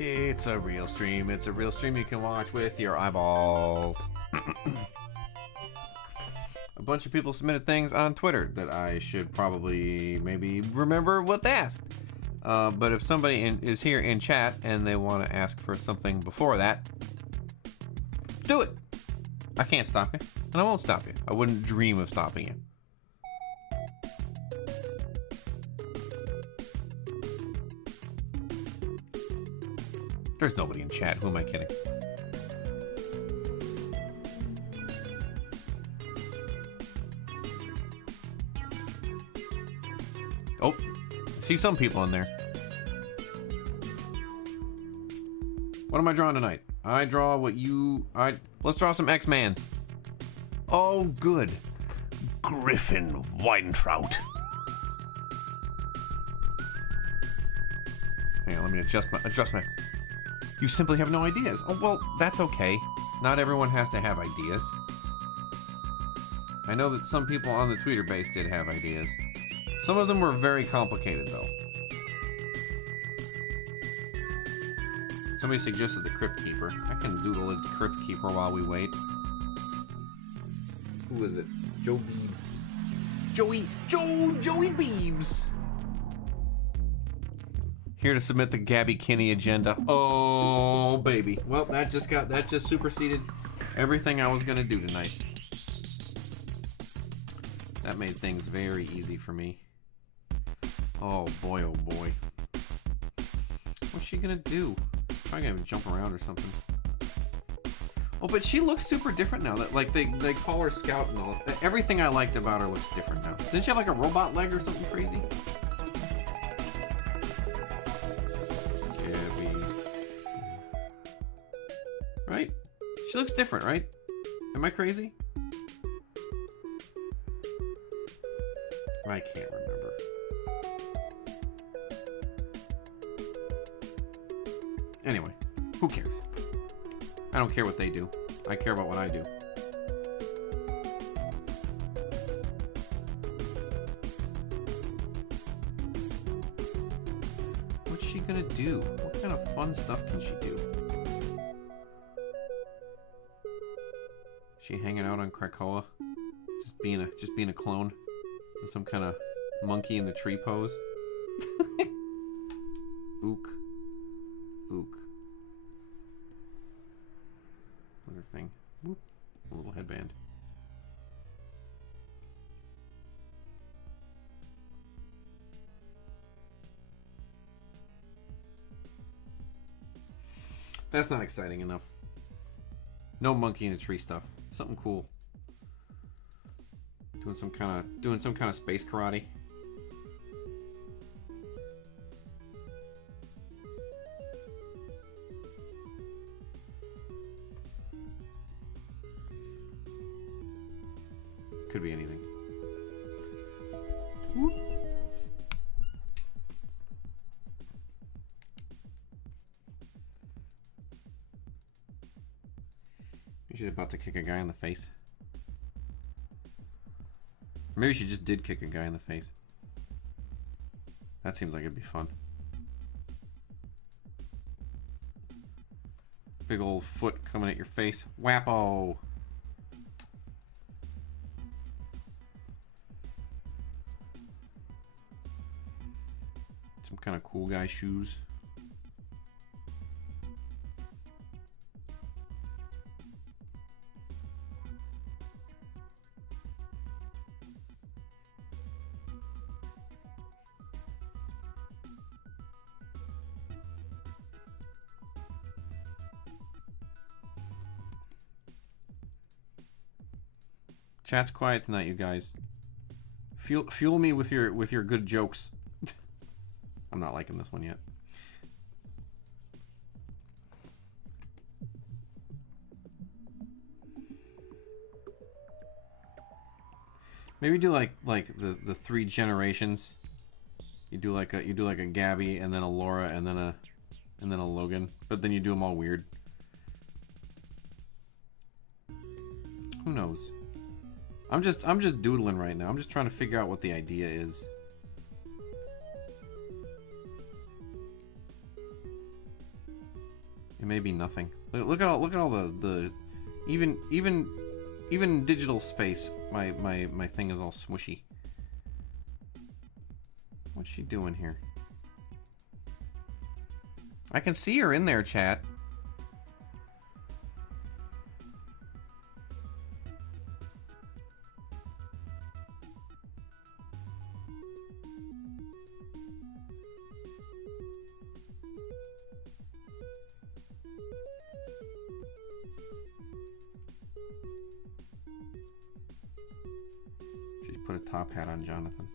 It's a real stream. It's a real stream you can watch with your eyeballs. A bunch of people submitted things on Twitter that I should probably maybe remember what they asked. But if somebody is here in chat and they want to ask for something before that, do it. I can't stop you, and I won't stop you. I wouldn't dream of stopping you. There's nobody in chat. Who am I kidding? Oh, see some people in there. What am I drawing tonight? I draw what you... Let's draw some X-Mans. Oh, good. Griffin Weintraut. Hang on, let me adjust my... You simply have no ideas. Oh, well, that's okay. Not everyone has to have ideas. I know that some people on the Twitter base did have ideas. Some of them were very complicated, though. Somebody suggested the Crypt Keeper. I can doodle a Crypt Keeper while we wait. Who is it? Joe Beebs. Joey Beebs! Here to submit the Gabby Kinney agenda. Oh, baby. Well, that just superseded everything I was gonna do tonight. That made things very easy for me. Oh boy, oh boy. What's she gonna do? Probably gonna jump around or something. Oh, but she looks super different now. Like they call her Scout and all. Everything I liked about her looks different now. Didn't she have like a robot leg or something crazy? Right? She looks different, right? Am I crazy? I can't remember. Anyway, who cares? I don't care what they do. I care about what I do. What's she gonna do? What kind of fun stuff can she do? She hanging out on Krakoa, just being a clone, in some kind of monkey in the tree pose. Ook. Another thing. Whoop. A little headband. That's not exciting enough. No monkey in the tree stuff. Something cool. Doing some kind of space karate. Could be anything. Whoop. She's about to kick a guy in the face. Maybe she just did kick a guy in the face. That seems like it'd be fun. Big old foot coming at your face. Wappo! Some kind of cool guy shoes. Chat's quiet tonight, you guys. Fuel me with your good jokes. I'm not liking this one yet. Maybe do like the three generations. You do like a Gabby and then a Laura and then a Logan, but then you do them all weird. Who knows? I'm just doodling right now. I'm just trying to figure out what the idea is. It may be nothing. Look at all the even digital space. My thing is all smushy. What's she doing here? I can see her in there, chat. She's put a top hat on Jonathan.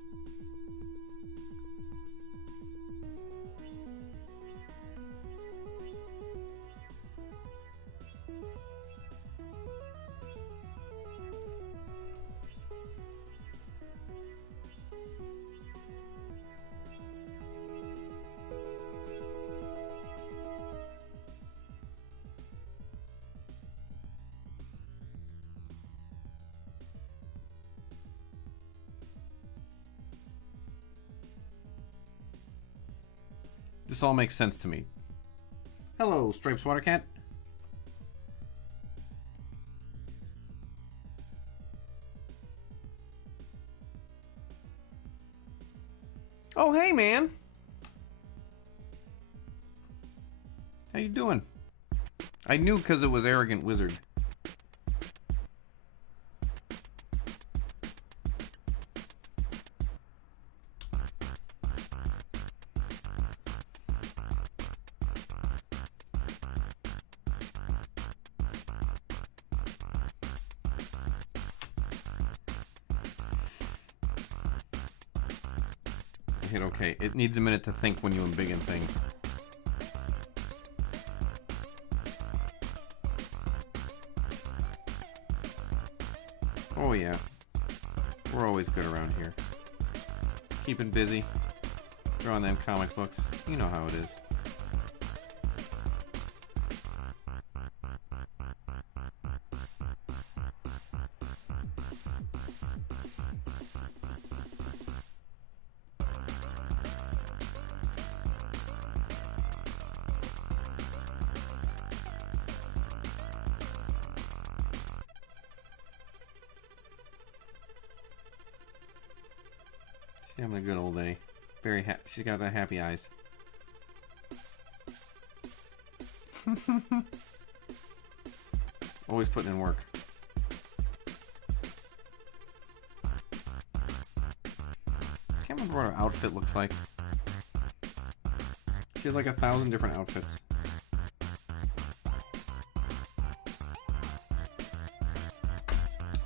This all makes sense to me. Hello, Stripes Watercat. Oh, hey, man. How you doing? I knew because it was Arrogant Wizard. Hit okay. It needs a minute to think when you embiggen things. Oh yeah. We're always good around here. Keeping busy. Drawing them comic books. You know how it is. She's having a good old day. Very happy. She's got that happy eyes. Always putting in work. Can't remember what her outfit looks like. She has like 1,000 different outfits.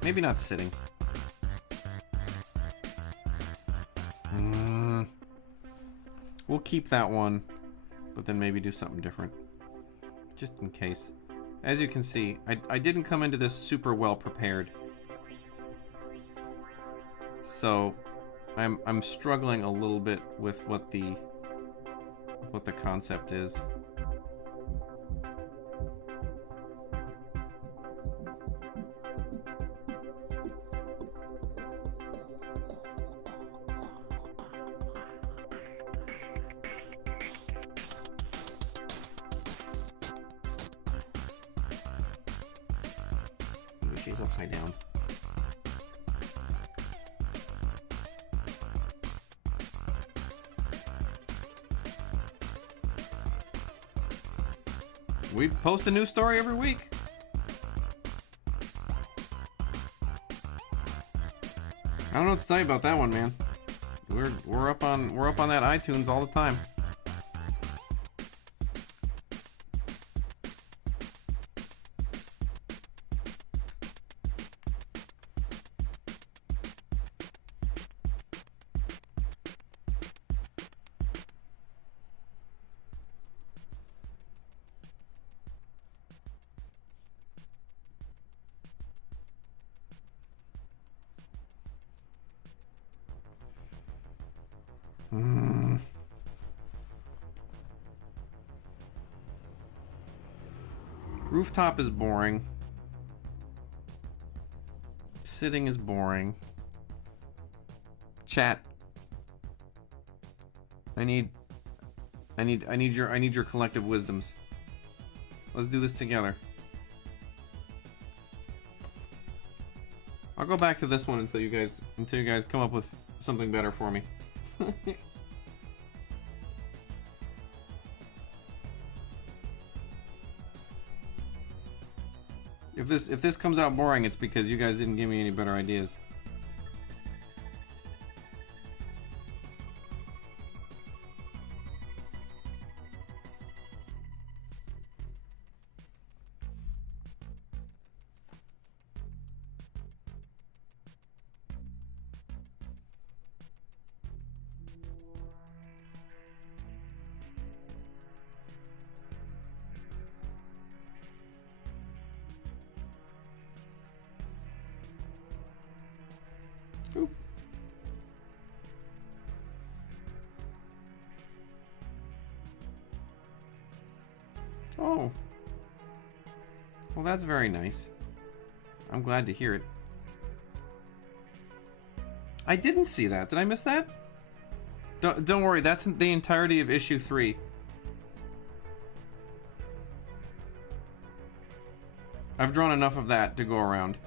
Maybe not sitting. We'll keep that one, but then maybe do something different. Just in case. As you can see, I didn't come into this super well prepared. So I'm struggling a little bit with what the concept is. She's upside down. We post a new story every week. I don't know what to tell you about that one, man. We're up on that iTunes all the time. Rooftop is boring. Sitting is boring. Chat. I need your collective wisdoms. Let's do this together. I'll go back to this one until you guys come up with something better for me. If this comes out boring, it's because you guys didn't give me any better ideas. Oop. Oh. Well, that's very nice. I'm glad to hear it. I didn't see that. Did I miss that? Don't worry, that's the entirety of issue 3. I've drawn enough of that to go around.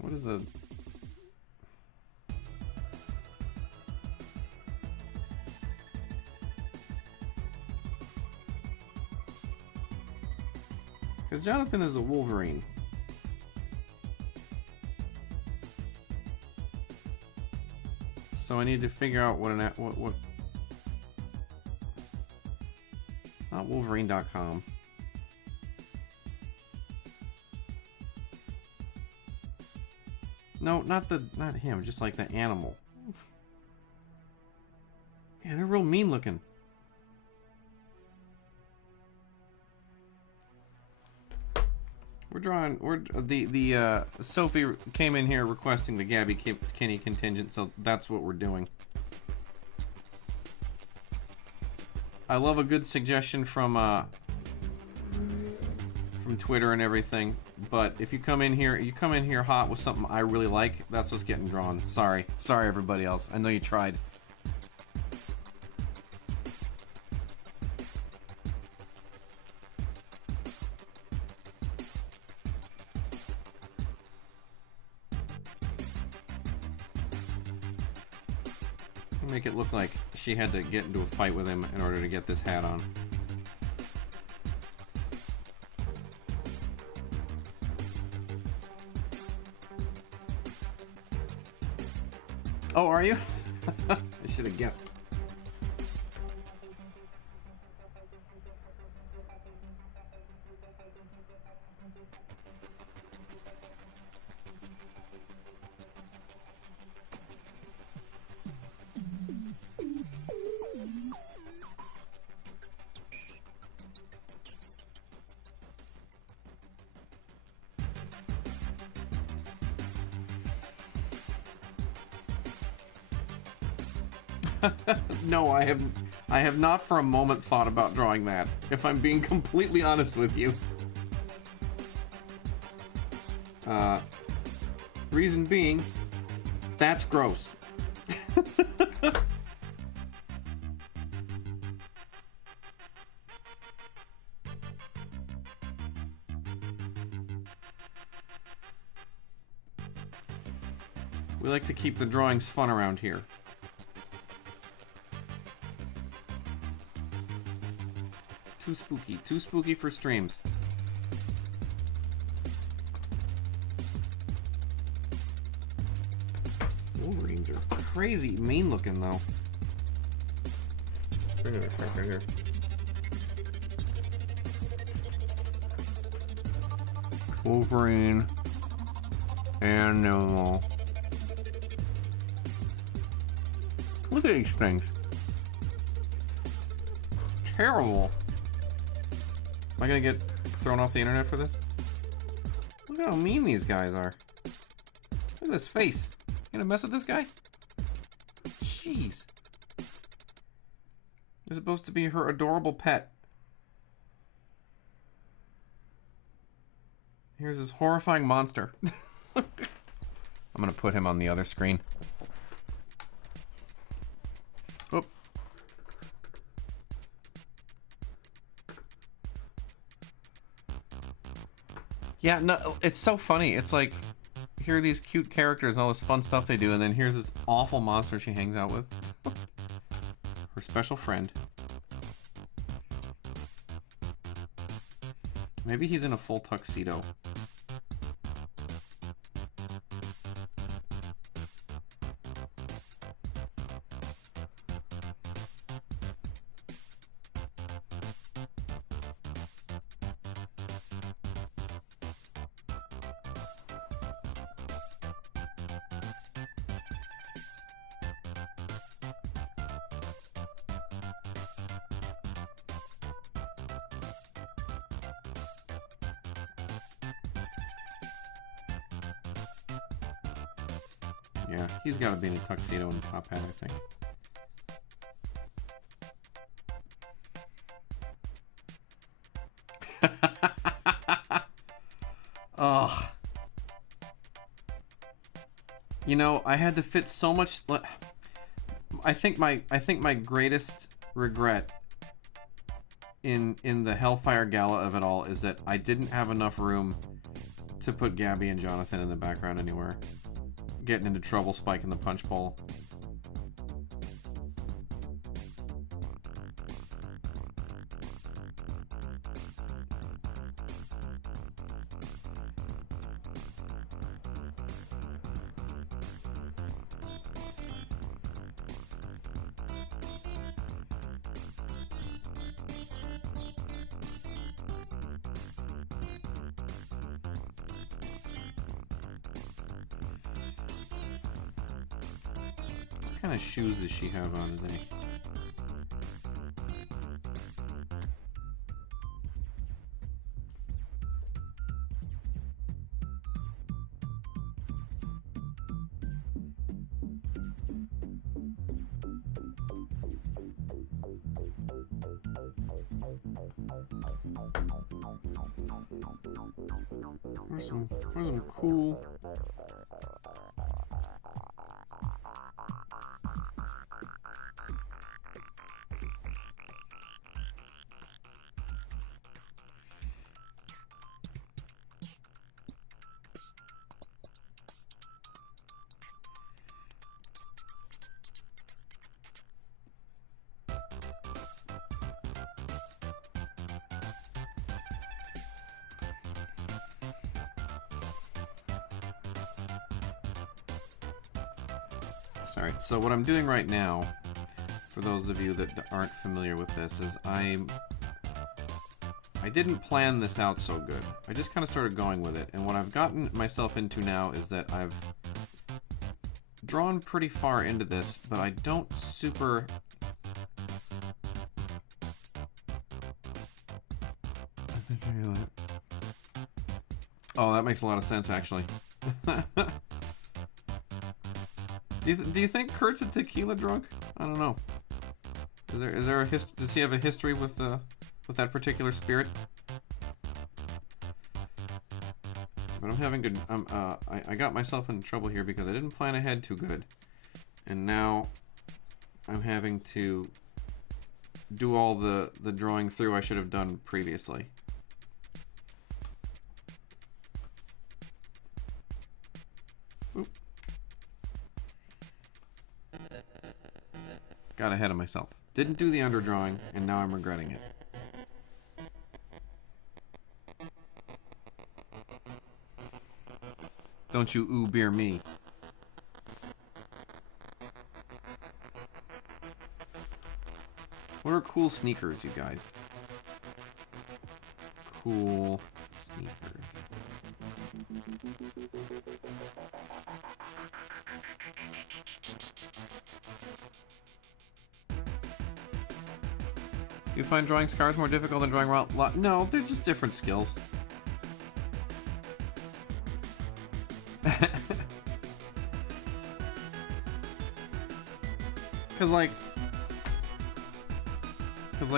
What is the... Because Jonathan is a Wolverine. So I need to figure out what what not Wolverine.com. No, not him, just like the animal. Yeah, they're real mean looking. Sophie came in here requesting the Gabby Kinney contingent, so that's what we're doing. I love a good suggestion from Twitter and everything, but if you come in here hot with something I really like, that's what's getting drawn. Sorry everybody else. I know you tried. Make it look like she had to get into a fight with him in order to get this hat on. Oh, are you? I should have guessed. No, I have not for a moment thought about drawing that, if I'm being completely honest with you. Reason being, that's gross. We like to keep the drawings fun around here. Too spooky. Too spooky for streams. Wolverines are crazy mean looking though. Look at this right here. Wolverine. Animal. Look at these things. Terrible. Am I gonna get thrown off the internet for this? Look at how mean these guys are. Look at this face. You gonna mess with this guy? Jeez. They're supposed to be her adorable pet. Here's this horrifying monster. I'm gonna put him on the other screen. Oh. Yeah, no, it's so funny. It's like, here are these cute characters and all this fun stuff they do, and then here's this awful monster she hangs out with. Her special friend. Maybe he's in a full tuxedo. Yeah, he's got to be in a tuxedo and top hat, I think. Ugh. You know, I had to fit so much. I think my greatest regret in the Hellfire Gala of it all is that I didn't have enough room to put Gabby and Jonathan in the background anywhere. Getting into trouble, spiking the punch bowl. What kind of shoes does she have on today? Where's some cool... Sorry, so what I'm doing right now, for those of you that aren't familiar with this, is I didn't plan this out so good. I just kind of started going with it, and what I've gotten myself into now is that I've drawn pretty far into this, but I don't super... Oh, that makes a lot of sense, actually. Do you think Kurt's a tequila drunk? I don't know. Is there a does he have a history with that particular spirit? But I'm having good. I got myself in trouble here because I didn't plan ahead too good, and now I'm having to do all the drawing through I should have done previously. Oop. Got ahead of myself. Didn't do the underdrawing, and now I'm regretting it. Don't you ooh beer me. What are cool sneakers, you guys? Cool sneakers. Do you find drawing scars more difficult than drawing raw? No, they're just different skills. Cause like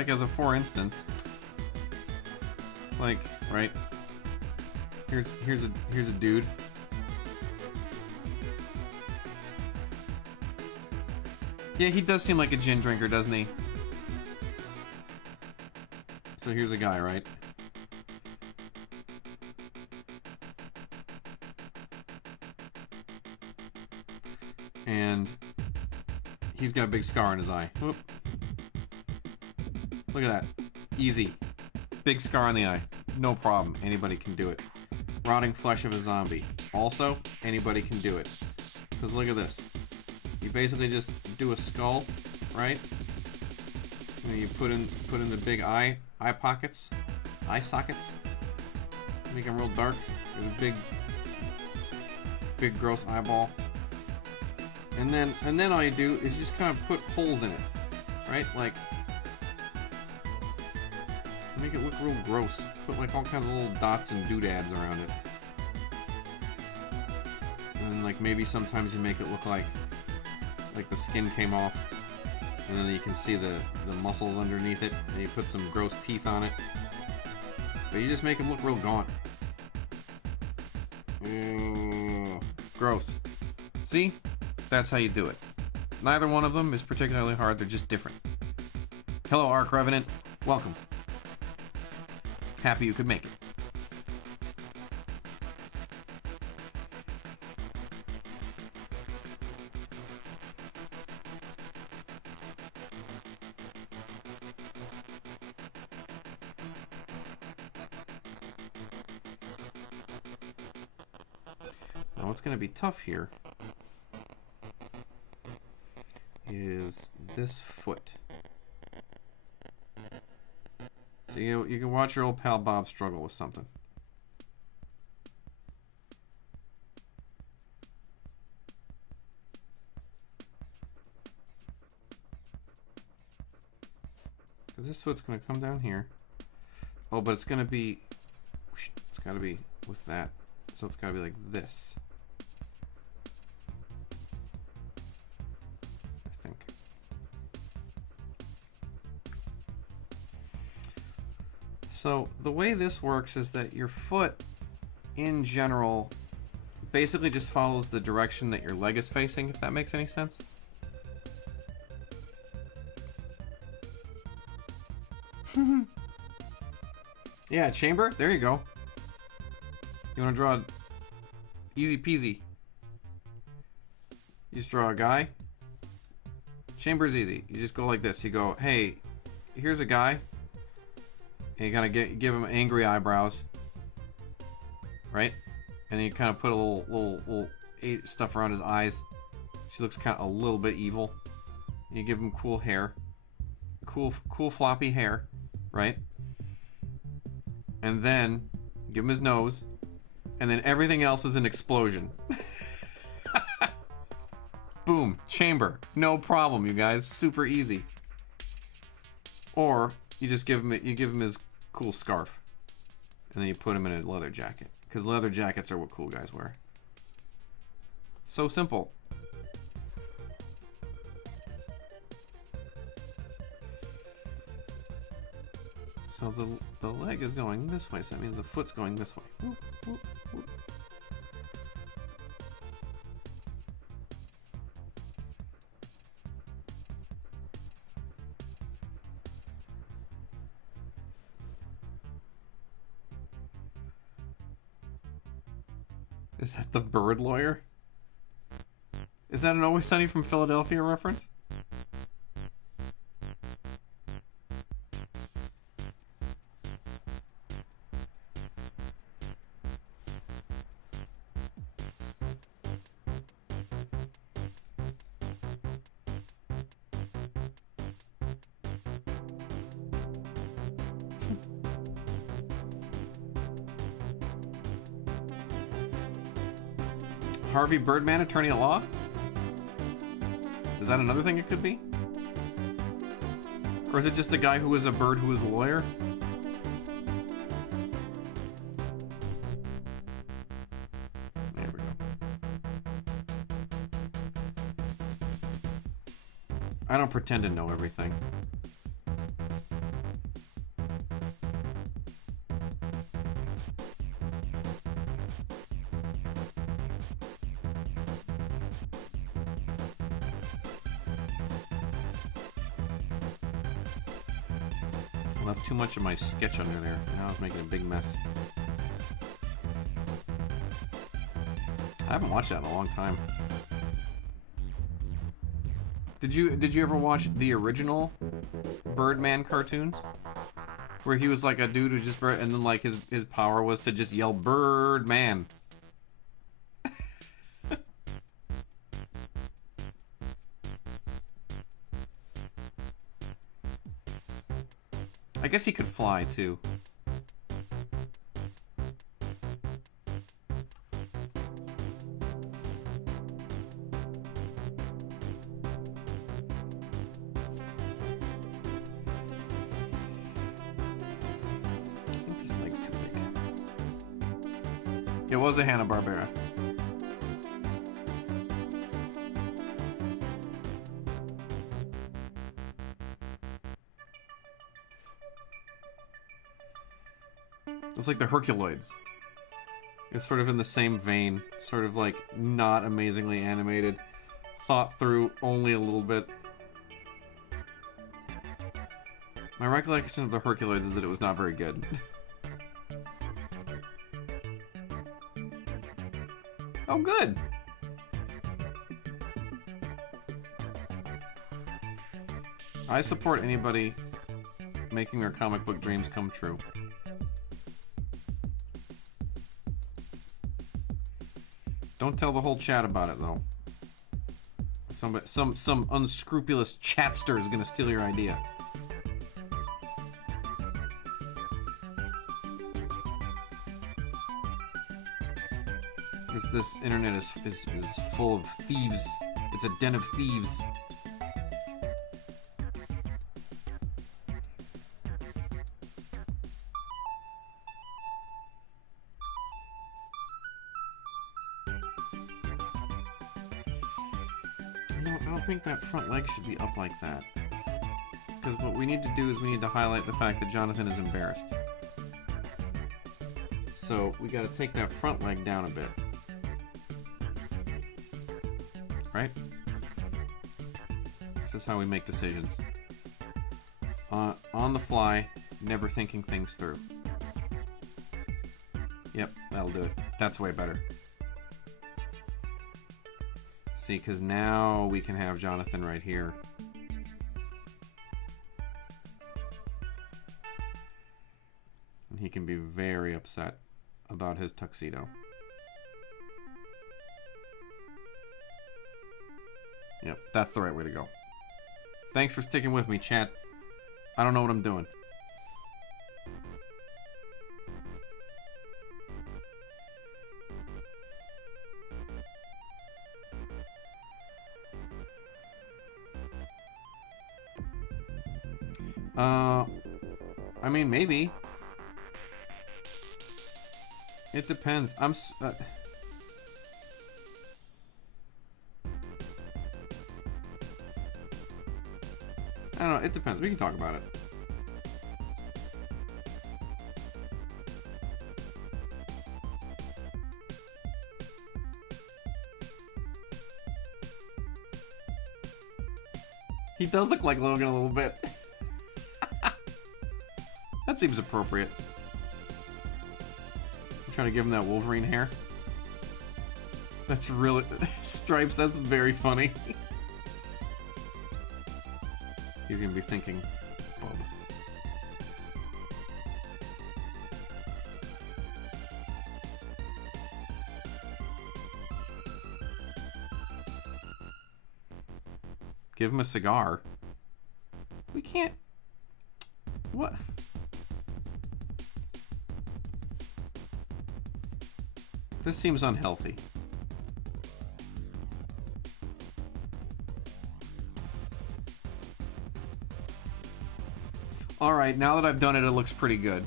as a for instance, like right here's a dude. Yeah, he does seem like a gin drinker, doesn't he? So here's a guy, right? And he's got a big scar on his eye. Whoop. Look at that. Easy. Big scar on the eye. No problem. Anybody can do it. Rotting flesh of a zombie. Also, anybody can do it. Because look at this. You basically just do a skull, right? And you put in the big eye pockets, eye sockets. Make them real dark. There's a big gross eyeball. And then all you do is just kind of put holes in it, right? Like, make it look real gross. Put like all kinds of little dots and doodads around it. And then, like, maybe sometimes you make it look like the skin came off. And then you can see the muscles underneath it. And you put some gross teeth on it. But you just make them look real gaunt. Gross. See? That's how you do it. Neither one of them is particularly hard, they're just different. Hello, Ark Revenant. Welcome. Happy you could make it. Now what's going to be tough here is this foot. So you can watch your old pal Bob struggle with something. Because this foot's going to come down here. Oh, but it's going to be with that. So it's got to be like this. So the way this works is that your foot, in general, basically just follows the direction that your leg is facing, if that makes any sense. Yeah, chamber, there you go. You want to draw easy peasy. You just draw a guy. Chamber's easy. You just go like this. You go, hey, here's a guy. And you kind of give him angry eyebrows, right? And then you kind of put a little stuff around his eyes. She looks kind of a little bit evil. And you give him cool hair, cool floppy hair, right? And then give him his nose, and then everything else is an explosion. Boom, chamber, no problem, you guys, super easy. Or you just give him his cool scarf, and then you put him in a leather jacket, because leather jackets are what cool guys wear. So simple. So the leg is going this way, so that means the foot's going this way. Whoop, whoop, whoop. Is that the bird lawyer? Is that an Always Sunny from Philadelphia reference? Harvey Birdman, attorney at law? Is that another thing it could be? Or is it just a guy who is a bird who is a lawyer? There we go. I don't pretend to know everything. Left too much of my sketch under there. Now I was making a big mess. I haven't watched that in a long time. Did you ever watch the original Birdman cartoons? Where he was like a dude who just bird, and then like his power was to just yell Birdman. I guess he could fly too. I think this leg's too big. It was a Hanna-Barbera. It's like the Herculoids. It's sort of in the same vein. Sort of like not amazingly animated. Thought through only a little bit. My recollection of the Herculoids is that it was not very good. Oh, good! I support anybody making their comic book dreams come true. Don't tell the whole chat about it, though. Some unscrupulous chatster is gonna steal your idea. This internet is full of thieves. It's a den of thieves. No, I don't think that front leg should be up like that. Because what we need to do is we need to highlight the fact that Jonathan is embarrassed. So we gotta take that front leg down a bit. Right? This is how we make decisions. On the fly, never thinking things through. Yep, that'll do it. That's way better. See, because now we can have Jonathan right here. And he can be very upset about his tuxedo. Yep, that's the right way to go. Thanks for sticking with me, chat. I don't know what I'm doing. I mean, maybe. It depends. I don't know, it depends. We can talk about it. He does look like Logan a little bit. That seems appropriate. I'm trying to give him that Wolverine hair. That's really... Stripes, that's very funny. He's gonna be thinking, Bub. Give him a cigar. We can't... What? This seems unhealthy. Alright, now that I've done it, it looks pretty good.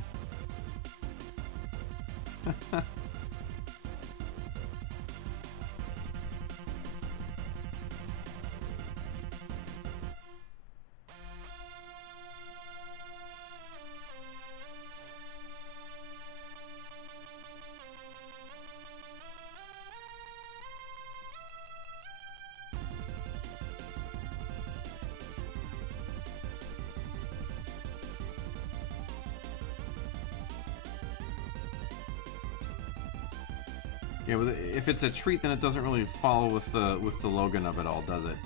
Yeah, but if it's a treat, then it doesn't really follow with the Logan of it all, does it?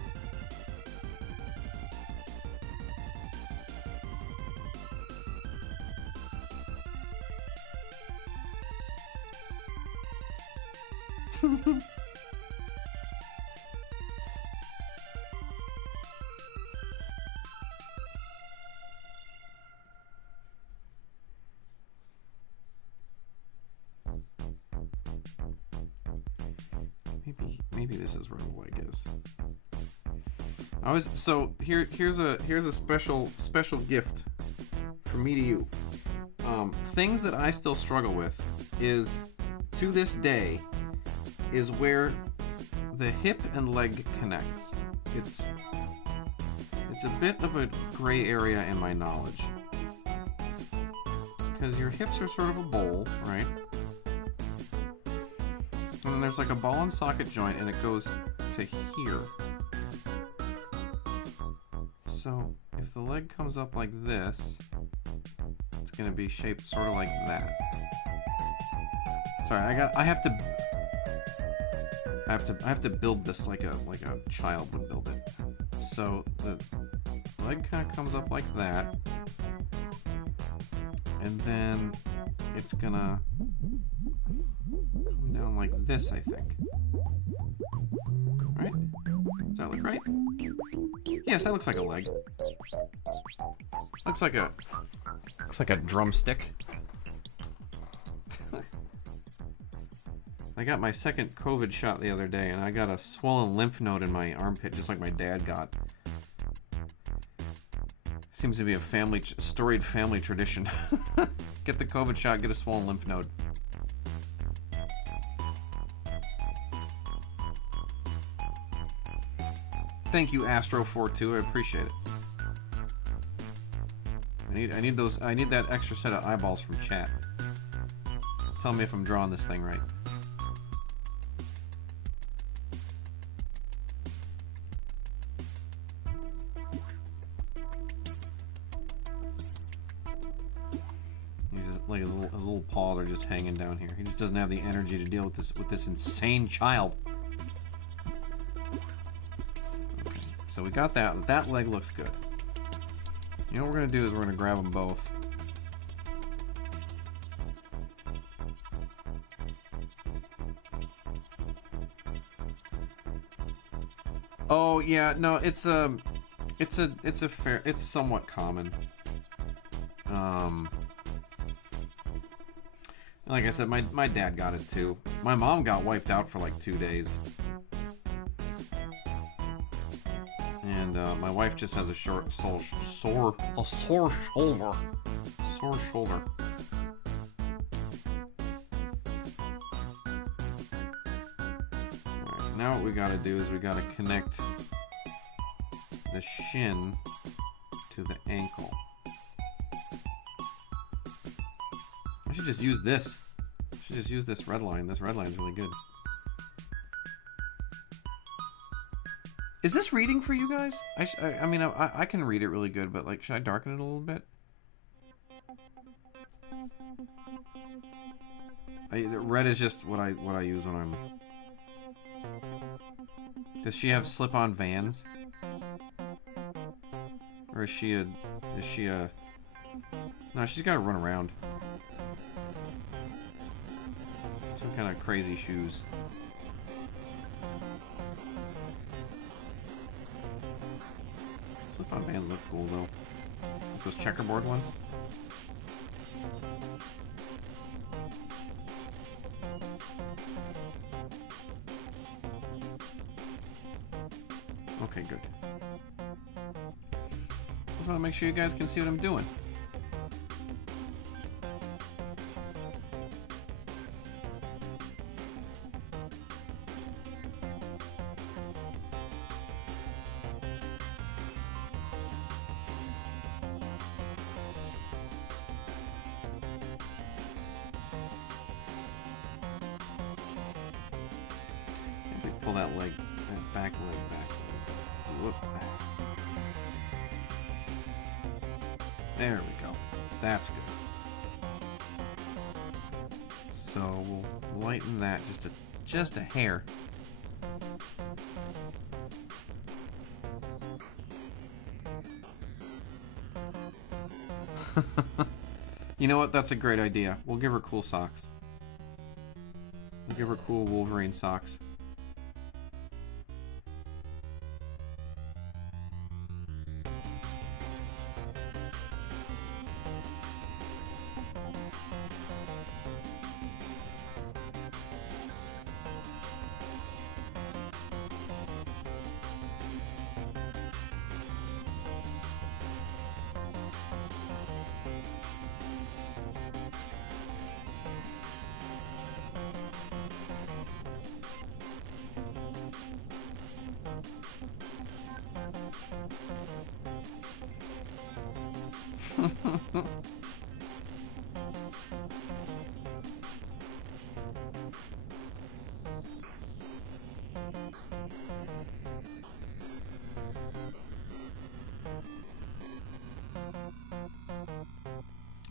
Maybe this is where the leg is. Here's a special gift from me to you. Things that I still struggle with is, to this day, is where the hip and leg connects. It's a bit of a gray area in my knowledge. Because your hips are sort of a bowl, right? And then there's like a ball and socket joint, and it goes to here. So if the leg comes up like this, it's gonna be shaped sort of like that. Sorry, I have to build this like a child would build it. So the leg kind of comes up like that, and then it's gonna come down like this, I think. Right? Does that look right? Yes, that looks like a leg. Looks like a drumstick. I got my second COVID shot the other day, and I got a swollen lymph node in my armpit, just like my dad got. Seems to be a storied family tradition. Get the COVID shot, get a swollen lymph node. Thank you, Astro42. I appreciate it. I need that extra set of eyeballs from chat. Tell me if I'm drawing this thing right. Like his little paws are just hanging down here. He just doesn't have the energy to deal with this insane child. Okay, so we got that. That leg looks good. You know what we're gonna do is we're gonna grab them both. Oh yeah, no, it's somewhat common. Like I said, my dad got it too. My mom got wiped out for like 2 days. And my wife just has a sore shoulder. Sore shoulder. Alright, now what we gotta do is we gotta connect the shin to the ankle. I should just use this. I should just use this red line. This red line is really good. Is this reading for you guys? I mean, I can read it really good, but like, should I darken it a little bit? The red is just what I use when I'm. Does she have slip-on Vans? Or is she a? No, she's got to run around. Some kind of crazy shoes. Slip-on Vans look cool though. Like those checkerboard ones. Okay, good. Just want to make sure you guys can see what I'm doing. pull that leg, that back leg back. Whoop. There we go. That's good. So we'll lighten that just a hair. You know what? That's a great idea. We'll give her cool socks. We'll give her cool Wolverine socks.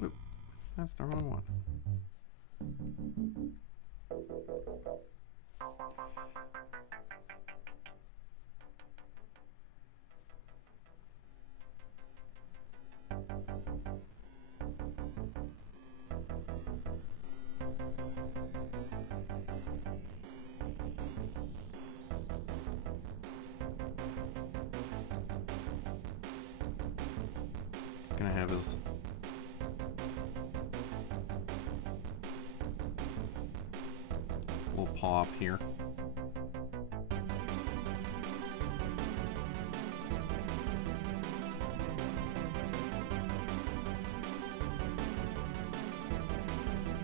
Oop, that's the wrong one. He's gonna have his little paw up here.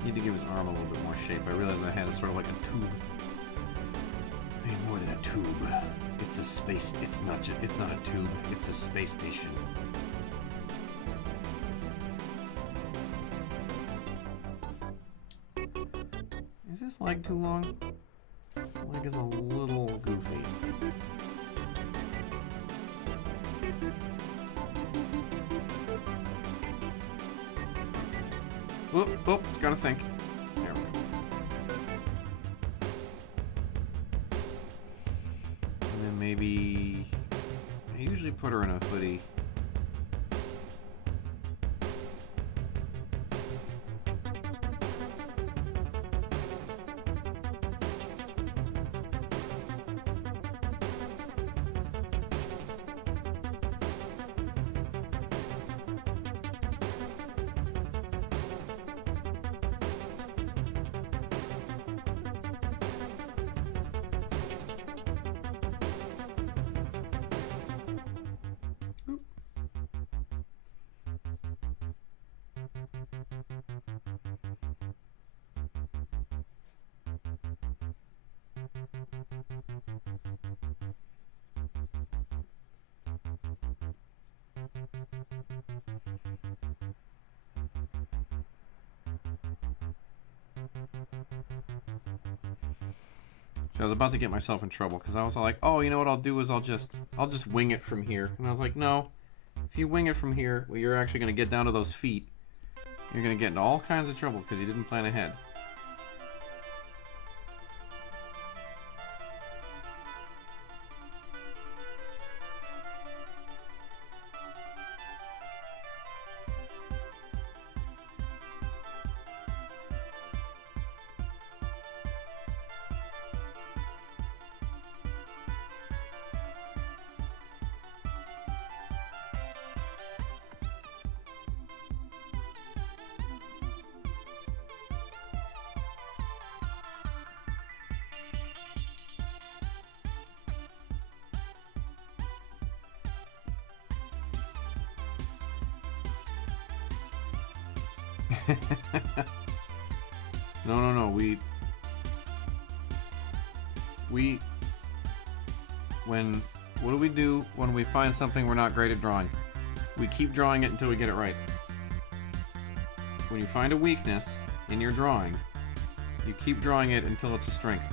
Need to give his arm a little bit more shape. I realized I had it sort of like a tube. Maybe more than a tube. It's a space. It's not a tube. It's a space station. Is this leg too long? This leg is a little goofy. Whoop, whoop, it's gotta think. There we go. And then maybe... I usually put her in a hoodie. So I was about to get myself in trouble because I was like, oh, you know what I'll do is I'll just wing it from here. And I was like, no, if you wing it from here, well, you're actually going to get down to those feet. You're going to get into all kinds of trouble because you didn't plan ahead. No. What do we do when we find something we're not great at drawing? We keep drawing it until we get it right. When you find a weakness in your drawing, you keep drawing it until it's a strength.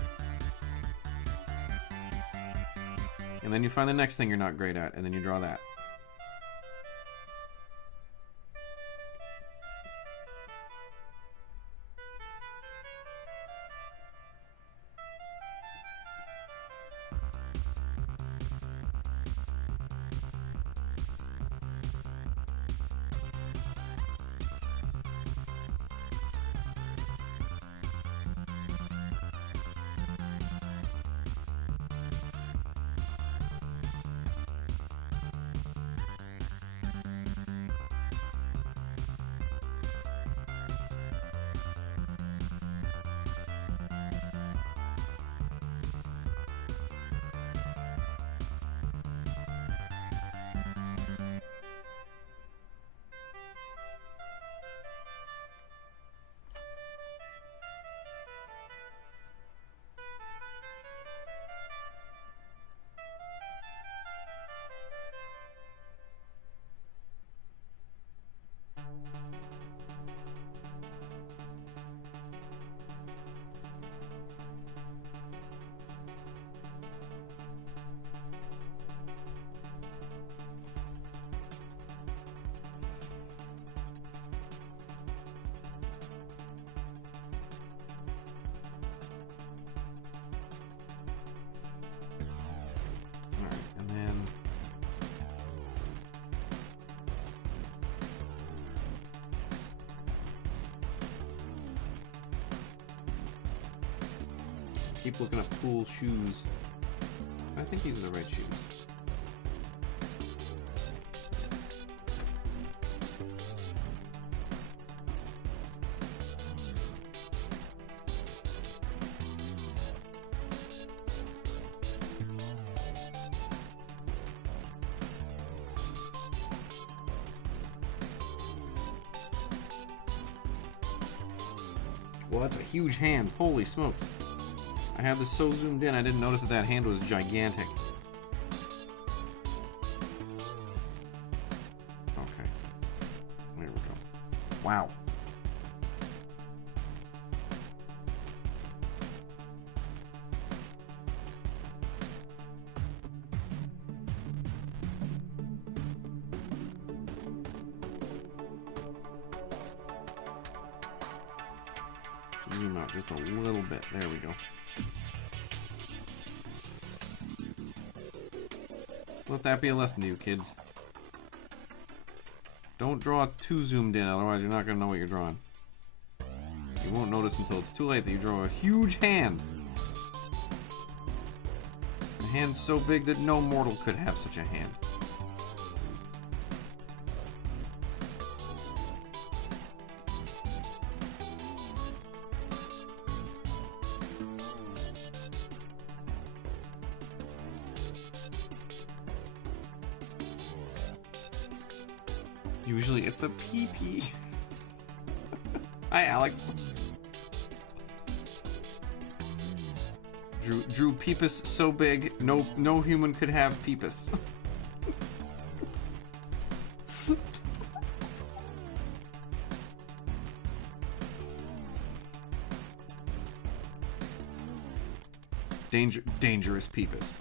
And then you find the next thing you're not great at, and then you draw that. Keep looking up cool shoes. I think these are the right shoes. Well, that's a huge hand. Holy smokes. I had this so zoomed in, I didn't notice that that hand was gigantic. Okay. There we go. Wow. Zoom out just a little bit. There we go. Let that be a lesson to you, kids. Don't draw too zoomed in, otherwise you're not going to know what you're drawing. You won't notice until it's too late that you draw a huge hand. A hand so big that no mortal could have such a hand. Usually it's a pee-pee. Hi, Alex. Drew Peepus so big, no human could have Peepus. Dangerous Peepus.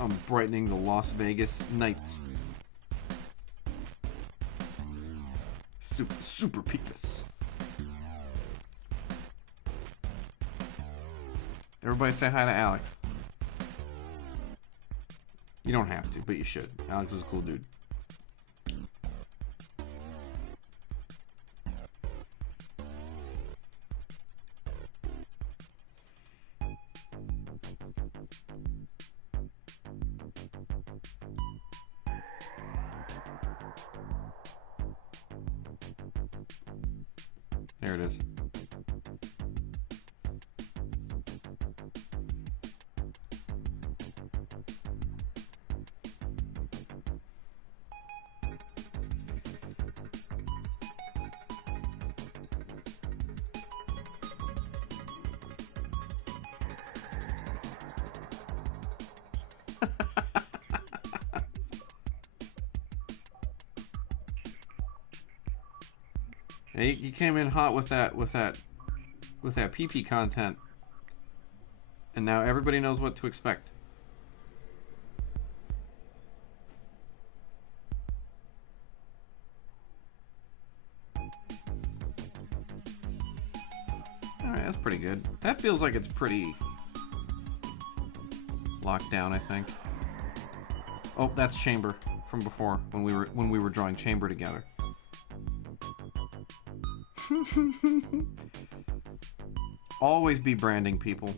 I'm brightening the Las Vegas nights. Super Peepus. Everybody say hi to Alex. You don't have to, but you should. Alex is a cool dude. There it is. Yeah, you came in hot with that with that PP content, and now everybody knows what to expect. Alright, that's pretty good. That feels like it's pretty locked down, I think. Oh, that's Chamber from before when we were drawing Chamber together. Always be branding, people.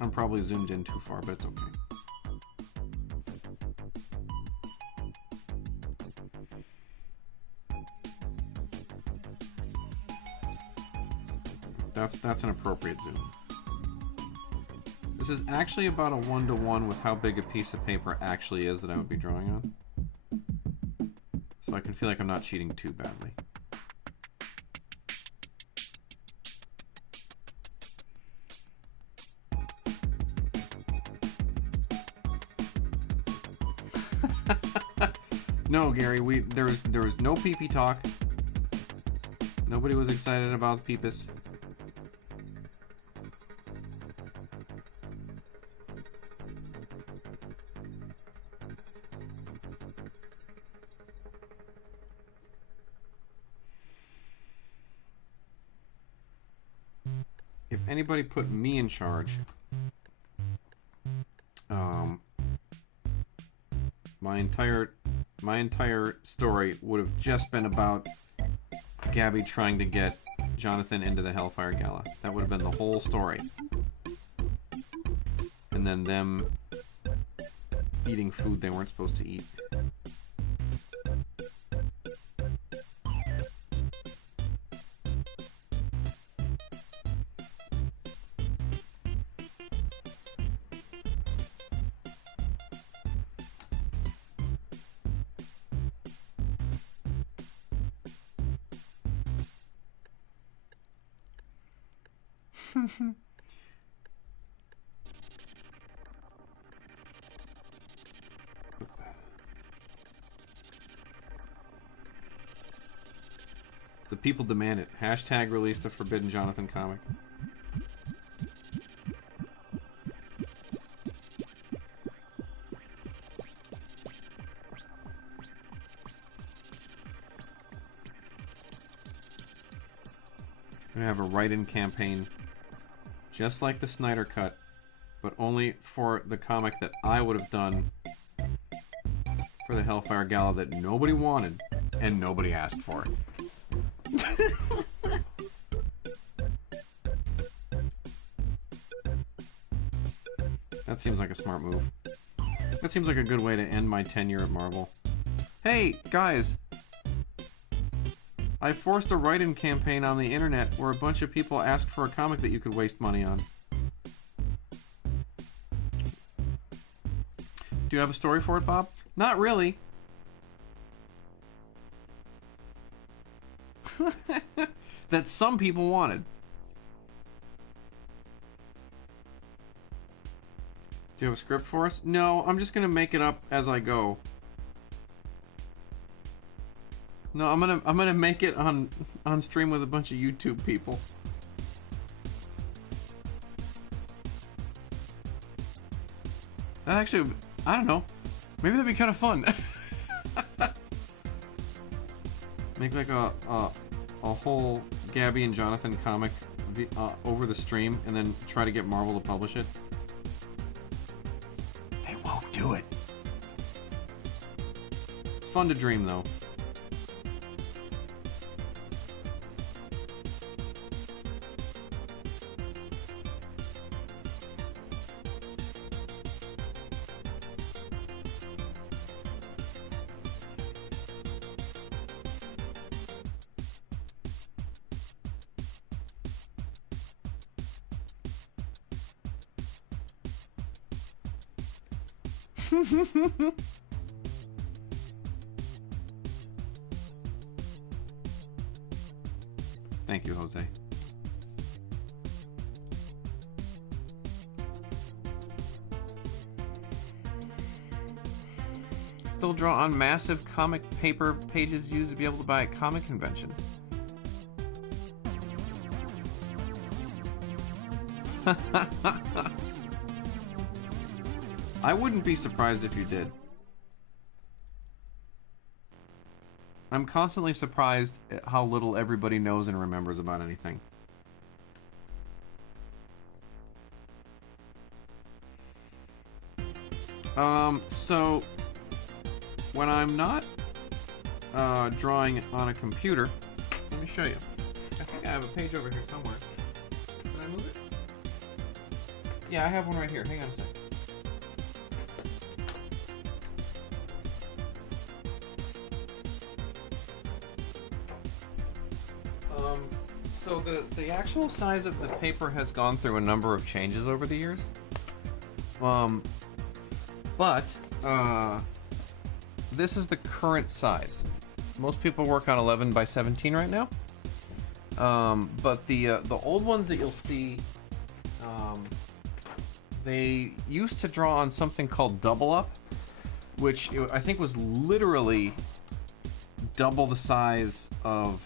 I'm probably zoomed in too far, but it's okay. That's an appropriate zoom. This is actually about a 1-to-1 with how big a piece of paper actually is that I would be drawing on. So I can feel like I'm not cheating too badly. No, Gary, there was no pee-pee talk. Nobody was excited about Peepus. If anybody put me in charge, my entire story would have just been about Gabby trying to get Jonathan into the Hellfire Gala. That would have been the whole story. And then them eating food they weren't supposed to eat. The people demand it. Hashtag release the Forbidden Jonathan comic. We're gonna have a write-in campaign just like the Snyder Cut, but only for the comic that I would have done for the Hellfire Gala that nobody wanted and nobody asked for. That seems like a smart move. That seems like a good way to end my tenure at Marvel. Hey, guys! I forced a write-in campaign on the internet where a bunch of people asked for a comic that you could waste money on. Do you have a story for it, Bob? Not really. That some people wanted. Do you have a script for us? No, I'm just gonna make it up as I go. No, I'm gonna make it on stream with a bunch of YouTube people. That actually, I don't know. Maybe that'd be kind of fun. Make like a whole Gabby and Jonathan comic over the stream, and then try to get Marvel to publish it. They won't do it. It's fun to dream, though. Thank you, Jose. still draw on massive comic paper pages used to be able to buy at comic conventions. I wouldn't be surprised if you did. I'm constantly surprised at how little everybody knows and remembers about anything. So when I'm not drawing on a computer, let me show you. I think I have a page over here somewhere. Did I move it? Yeah, I have one right here. Hang on a sec. So the actual size of the paper has gone through a number of changes over the years. But this is the current size. Most people work on 11 by 17 right now. But the old ones that you'll see, they used to draw on something called double up, which I think was literally double the size of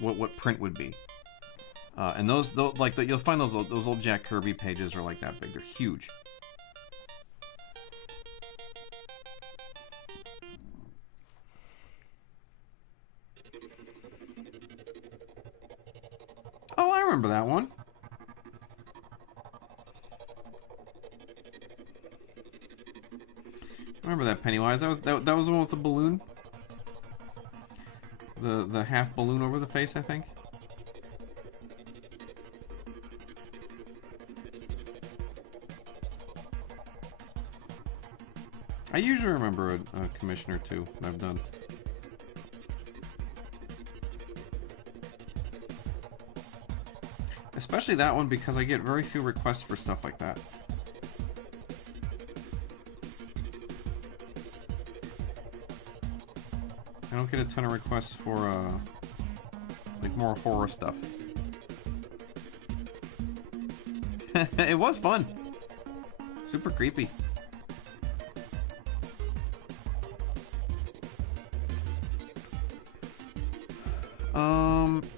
what print would be. And those like you'll find those old Jack Kirby pages are like that big. They're huge. Oh, I remember that one. I remember that Pennywise. That was the one with the balloon. The half balloon over the face, I think. I usually remember a commission or two that I've done. Especially that one because I get very few requests for stuff like that. I don't get a ton of requests for like more horror stuff. It was fun. Super creepy.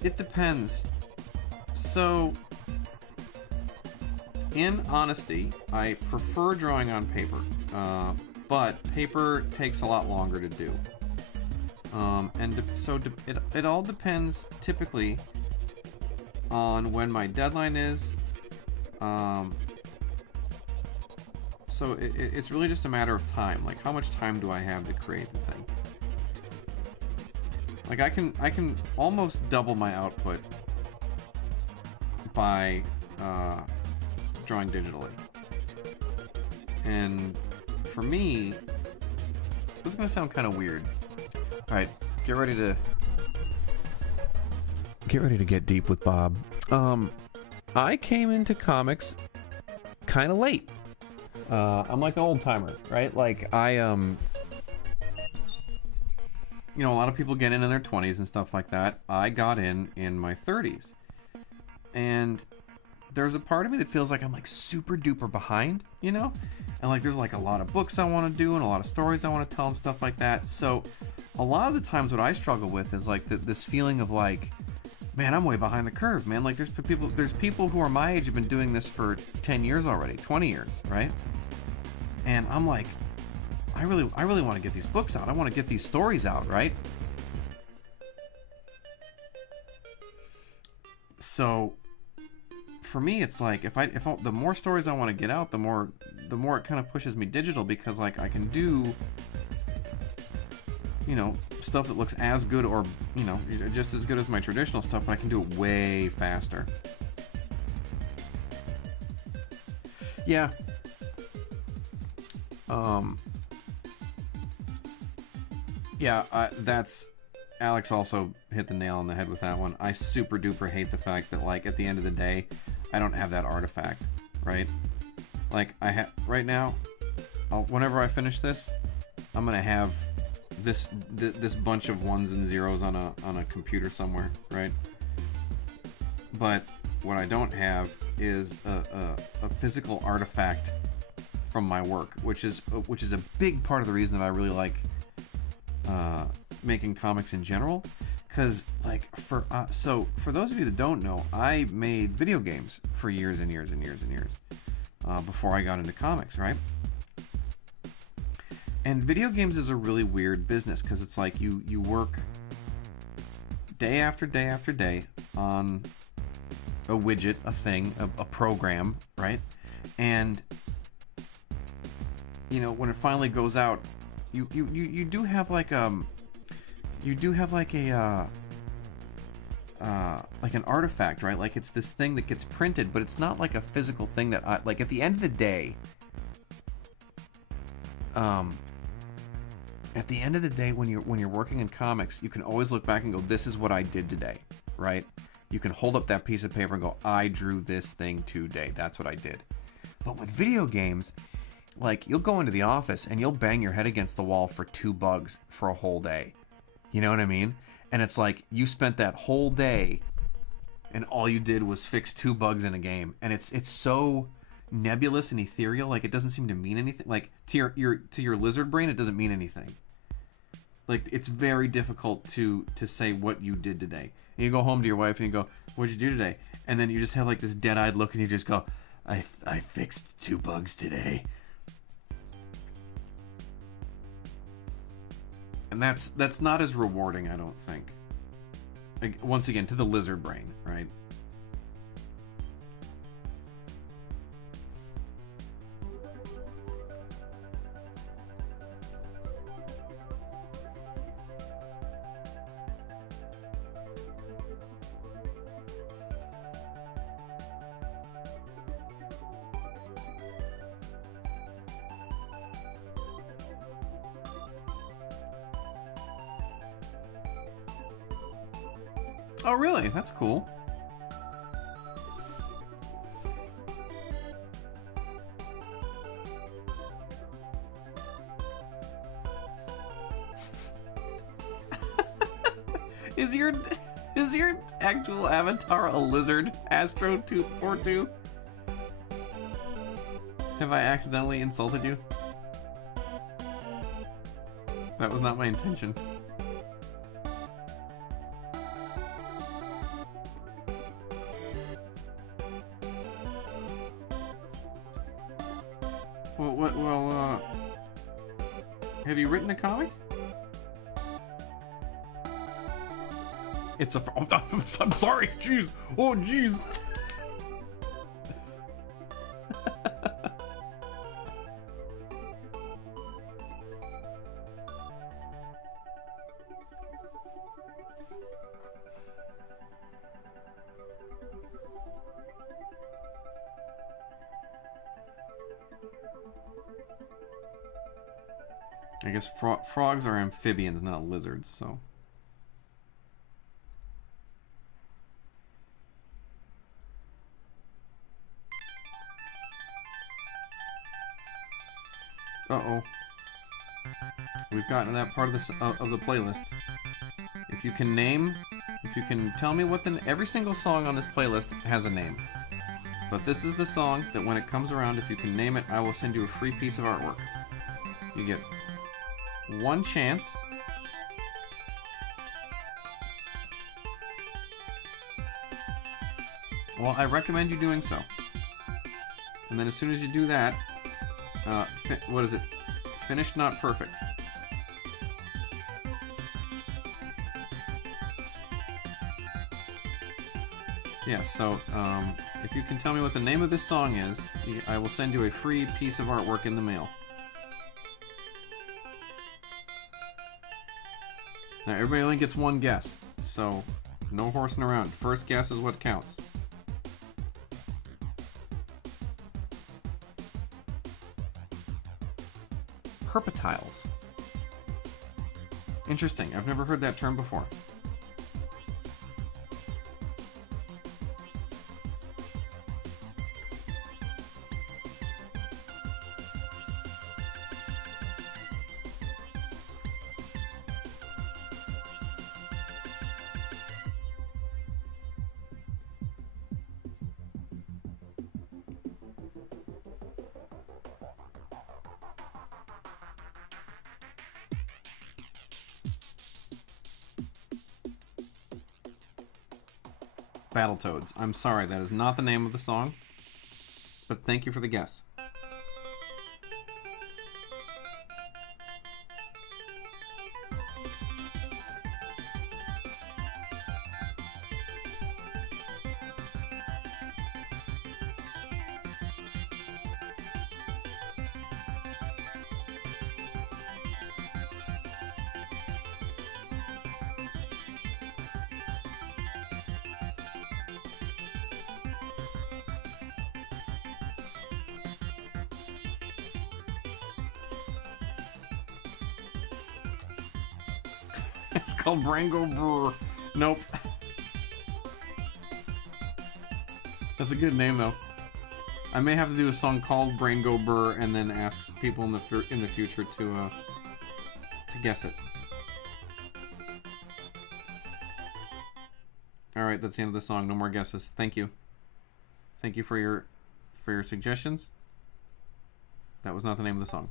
It depends. So, in honesty, I prefer drawing on paper, but paper takes a lot longer to do. It all depends typically on when my deadline is. So it's really just a matter of time. Like, how much time do I have to create the thing? Like, I can almost double my output by drawing digitally. And for me, this is gonna sound kind of weird. All right, get ready to get deep with Bob. I came into comics kind of late. I'm like an old timer, right? Like you know, a lot of people get in their 20s and stuff like that. I got in my 30s. And there's a part of me that feels like I'm like super duper behind, you know? And like there's like a lot of books I want to do and a lot of stories I want to tell and stuff like that. So a lot of the times what I struggle with is like this feeling of like, man, I'm way behind the curve, man. Like there's people who are my age have been doing this for 10 years already, 20 years, right? And I'm like, I really want to get these books out. I want to get these stories out, right? So for me, it's like if the more stories I want to get out, the more it kind of pushes me digital, because like I can do, you know, stuff that looks as good or, you know, just as good as my traditional stuff, but I can do it way faster. Yeah. Yeah, that's... Alex also hit the nail on the head with that one. I super duper hate the fact that, like, at the end of the day, I don't have that artifact, right? Like, right now, whenever I finish this, I'm gonna have this bunch of ones and zeros on a computer somewhere, right? But what I don't have is a physical artifact from my work, which is a big part of the reason that I really like making comics in general. Because for those of you that don't know, I made video games for years and years and years and years before I got into comics, right? And video games is a really weird business because it's like you work day after day after day on a widget, a thing, a program, right? And when it finally goes out, you do have like an artifact, right? Like it's this thing that gets printed, but it's not like a physical thing that at the end of the day, when you're working in comics, you can always look back and go, this is what I did today, right? You can hold up that piece of paper and go, I drew this thing today. That's what I did. But with video games, you'll go into the office and you'll bang your head against the wall for 2 bugs for a whole day. You know what I mean? And it's like you spent that whole day and all you did was fix 2 bugs in a game. And it's so nebulous and ethereal, it doesn't seem to mean anything. To your lizard brain, it doesn't mean anything. It's very difficult to say what you did today. And you go home to your wife and you go, what'd you do today? And then you just have this dead-eyed look and you just go, I fixed 2 bugs today. And that's not as rewarding, I don't think. Once again, to the lizard brain, right? Oh, really? That's cool. Is your actual avatar a lizard, Astro242? Have I accidentally insulted you? That was not my intention. Well, have you written a comic? It's a... I'm sorry, jeez. Oh, jeez. I guess frogs are amphibians, not lizards, so... Uh-oh. We've gotten to that part of the playlist. If you can tell me what every single song on this playlist has a name. But this is the song that when it comes around, if you can name it, I will send you a free piece of artwork. You get 1 chance. Well, I recommend you doing so. And then as soon as you do that, what is it? Finished, not perfect. Yeah, so if you can tell me what the name of this song is, I will send you a free piece of artwork in the mail. Now, everybody only gets 1 guess, so no horsing around. First guess is what counts. Herpetiles. Interesting. I've never heard that term before. Battletoads. I'm sorry, that is not the name of the song. But thank you for the guess. It's called Brango Brr. Nope. That's a good name though. I may have to do a song called Brango Brr and then ask people in the future to guess it. All right, that's the end of the song. No more guesses. Thank you. Thank you for your suggestions. That was not the name of the song.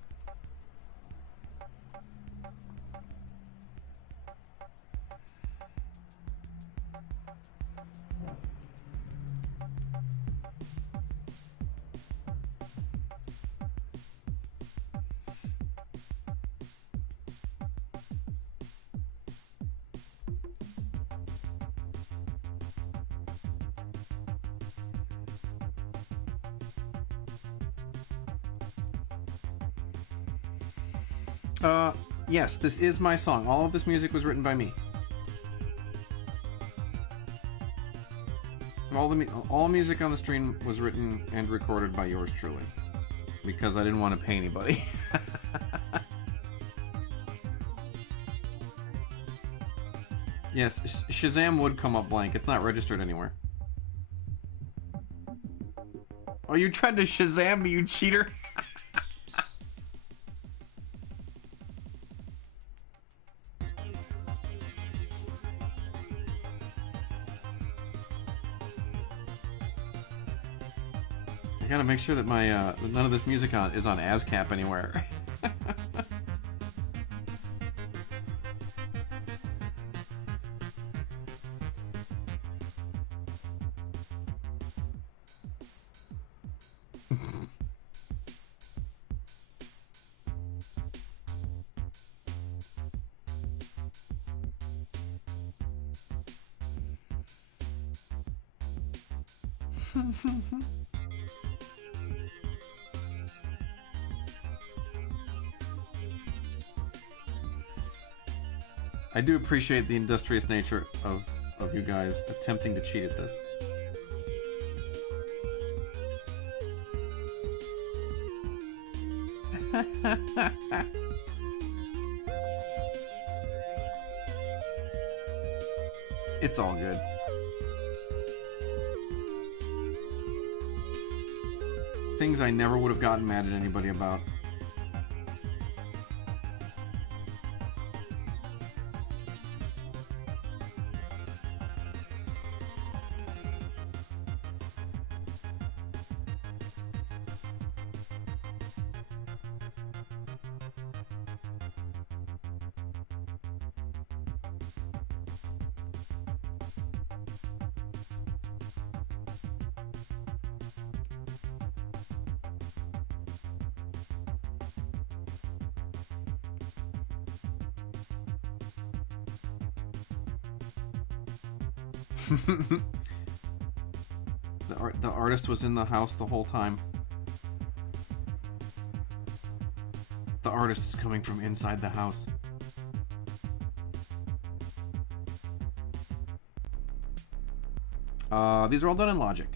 Yes, this is my song. All of this music was written by me. All music on the stream was written and recorded by yours truly. Because I didn't want to pay anybody. Yes, Shazam would come up blank. It's not registered anywhere. Oh, you tried to Shazam me, you cheater! I gotta make sure that my none of this music is on ASCAP anywhere. I do appreciate the industrious nature of you guys attempting to cheat at this. It's all good. Things I never would have gotten mad at anybody about. The artist was in the house the whole time. The artist is coming from inside the house. These are all done in Logic.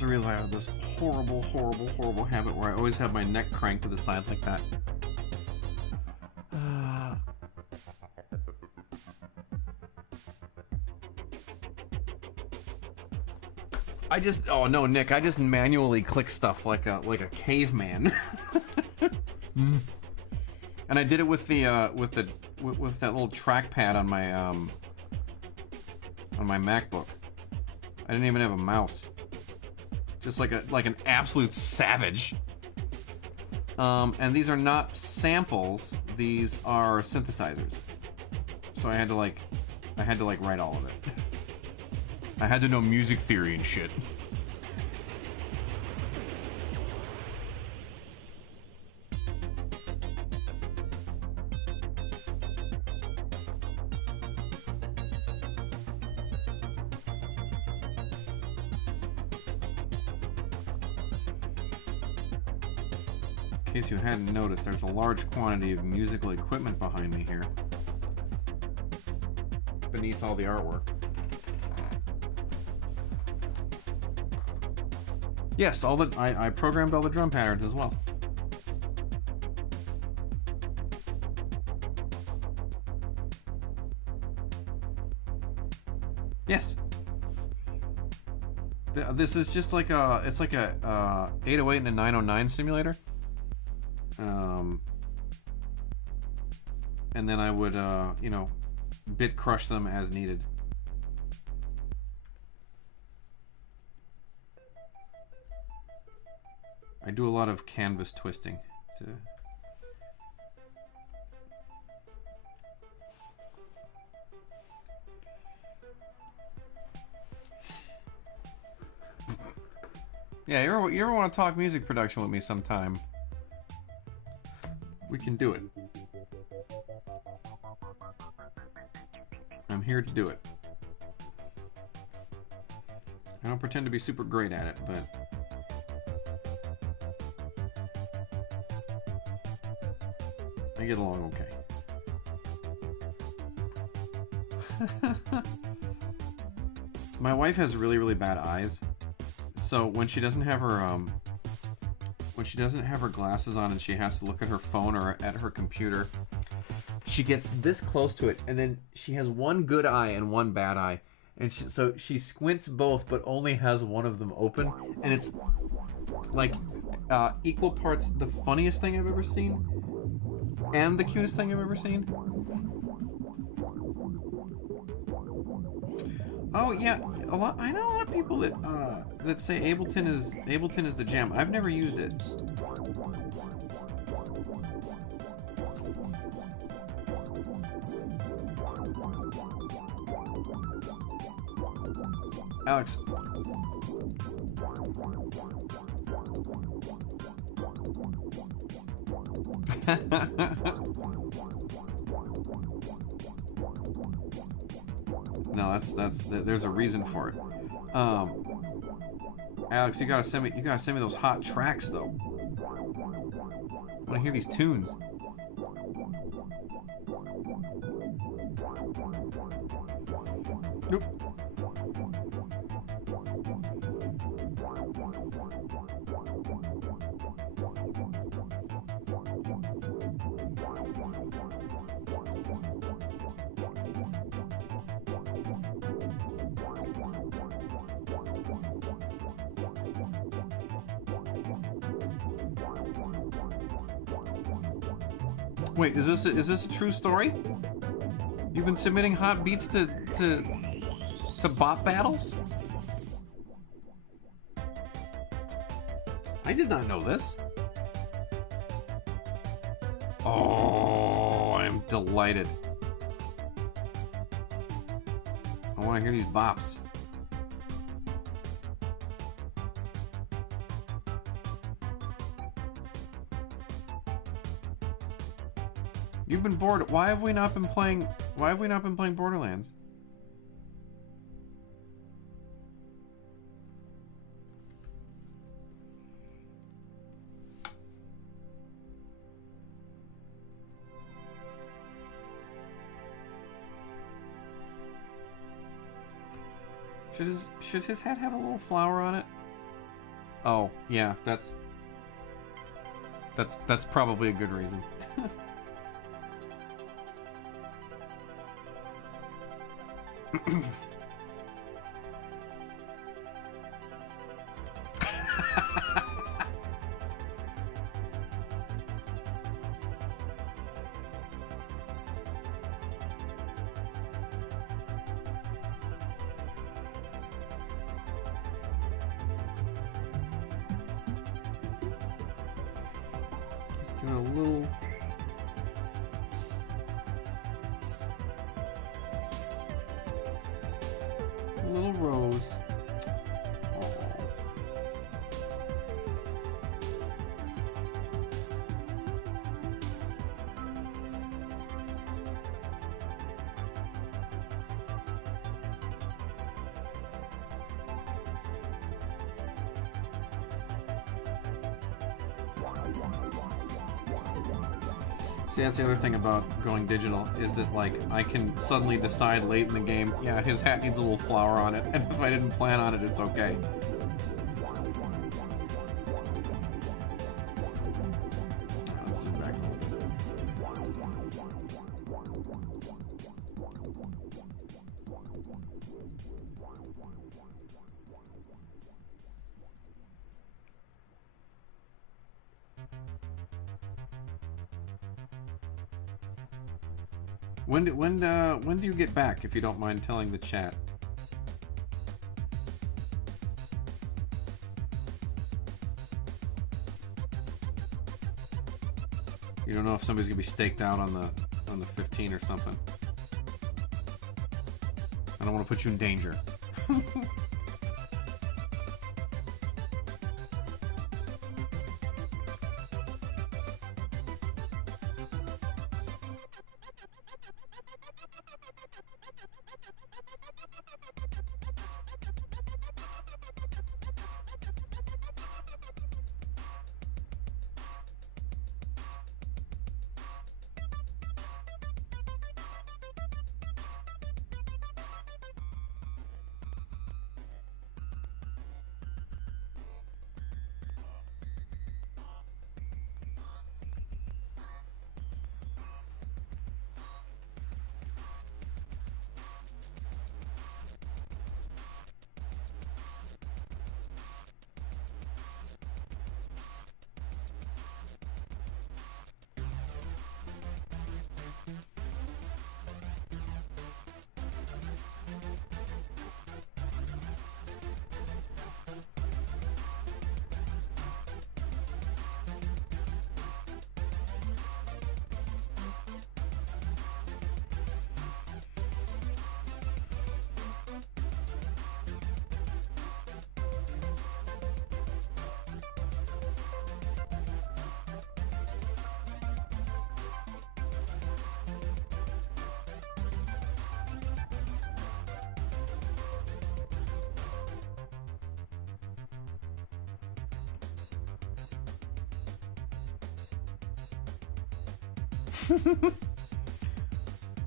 also realize I have this horrible, horrible, horrible habit where I always have my neck cranked to the side like that. Oh no, Nick, I just manually click stuff like a caveman. And I did it with the with that little trackpad on my MacBook. I didn't even have a mouse. Just like an absolute savage. And these are not samples, these are synthesizers. So I had to like write all of it. I had to know music theory and shit. In case you hadn't noticed, there's a large quantity of musical equipment behind me here. Beneath all the artwork. Yes, I programmed all the drum patterns as well. Yes. This is just like it's like a 808 and a 909 simulator. And then I would, you know, bit crush them as needed. I do a lot of canvas twisting. Yeah, you ever want to talk music production with me sometime? We can do it. I'm here to do it. I don't pretend to be super great at it, but I get along okay. My wife has really, really bad eyes, so when she doesn't have her glasses on and she has to look at her phone or at her computer, she gets this close to it, and then she has one good eye and one bad eye, and so she squints both, but only has one of them open, and it's like equal parts the funniest thing I've ever seen and the cutest thing I've ever seen. Oh yeah, I know a lot of people that say Ableton is the jam. I've never used it. Alex. No, there's a reason for it. Alex, you gotta send me those hot tracks though. I wanna hear these tunes. Nope. Wait, is this a true story? You've been submitting hot beats to bot battles? I did not know this. Oh, I'm delighted. I want to hear these bops. You've been bored. Why have we not been playing Borderlands? Should his hat have a little flower on it? Oh, yeah, that's probably a good reason. Just give it a little rose. See, that's the other thing about going digital, is that, like, I can suddenly decide late in the game, yeah, his hat needs a little flower on it, and if I didn't plan on it, it's okay. Let's zoom back a little bit. When do you get back, if you don't mind telling the chat? You don't know if somebody's gonna be staked out on the 15 or something. I don't want to put you in danger.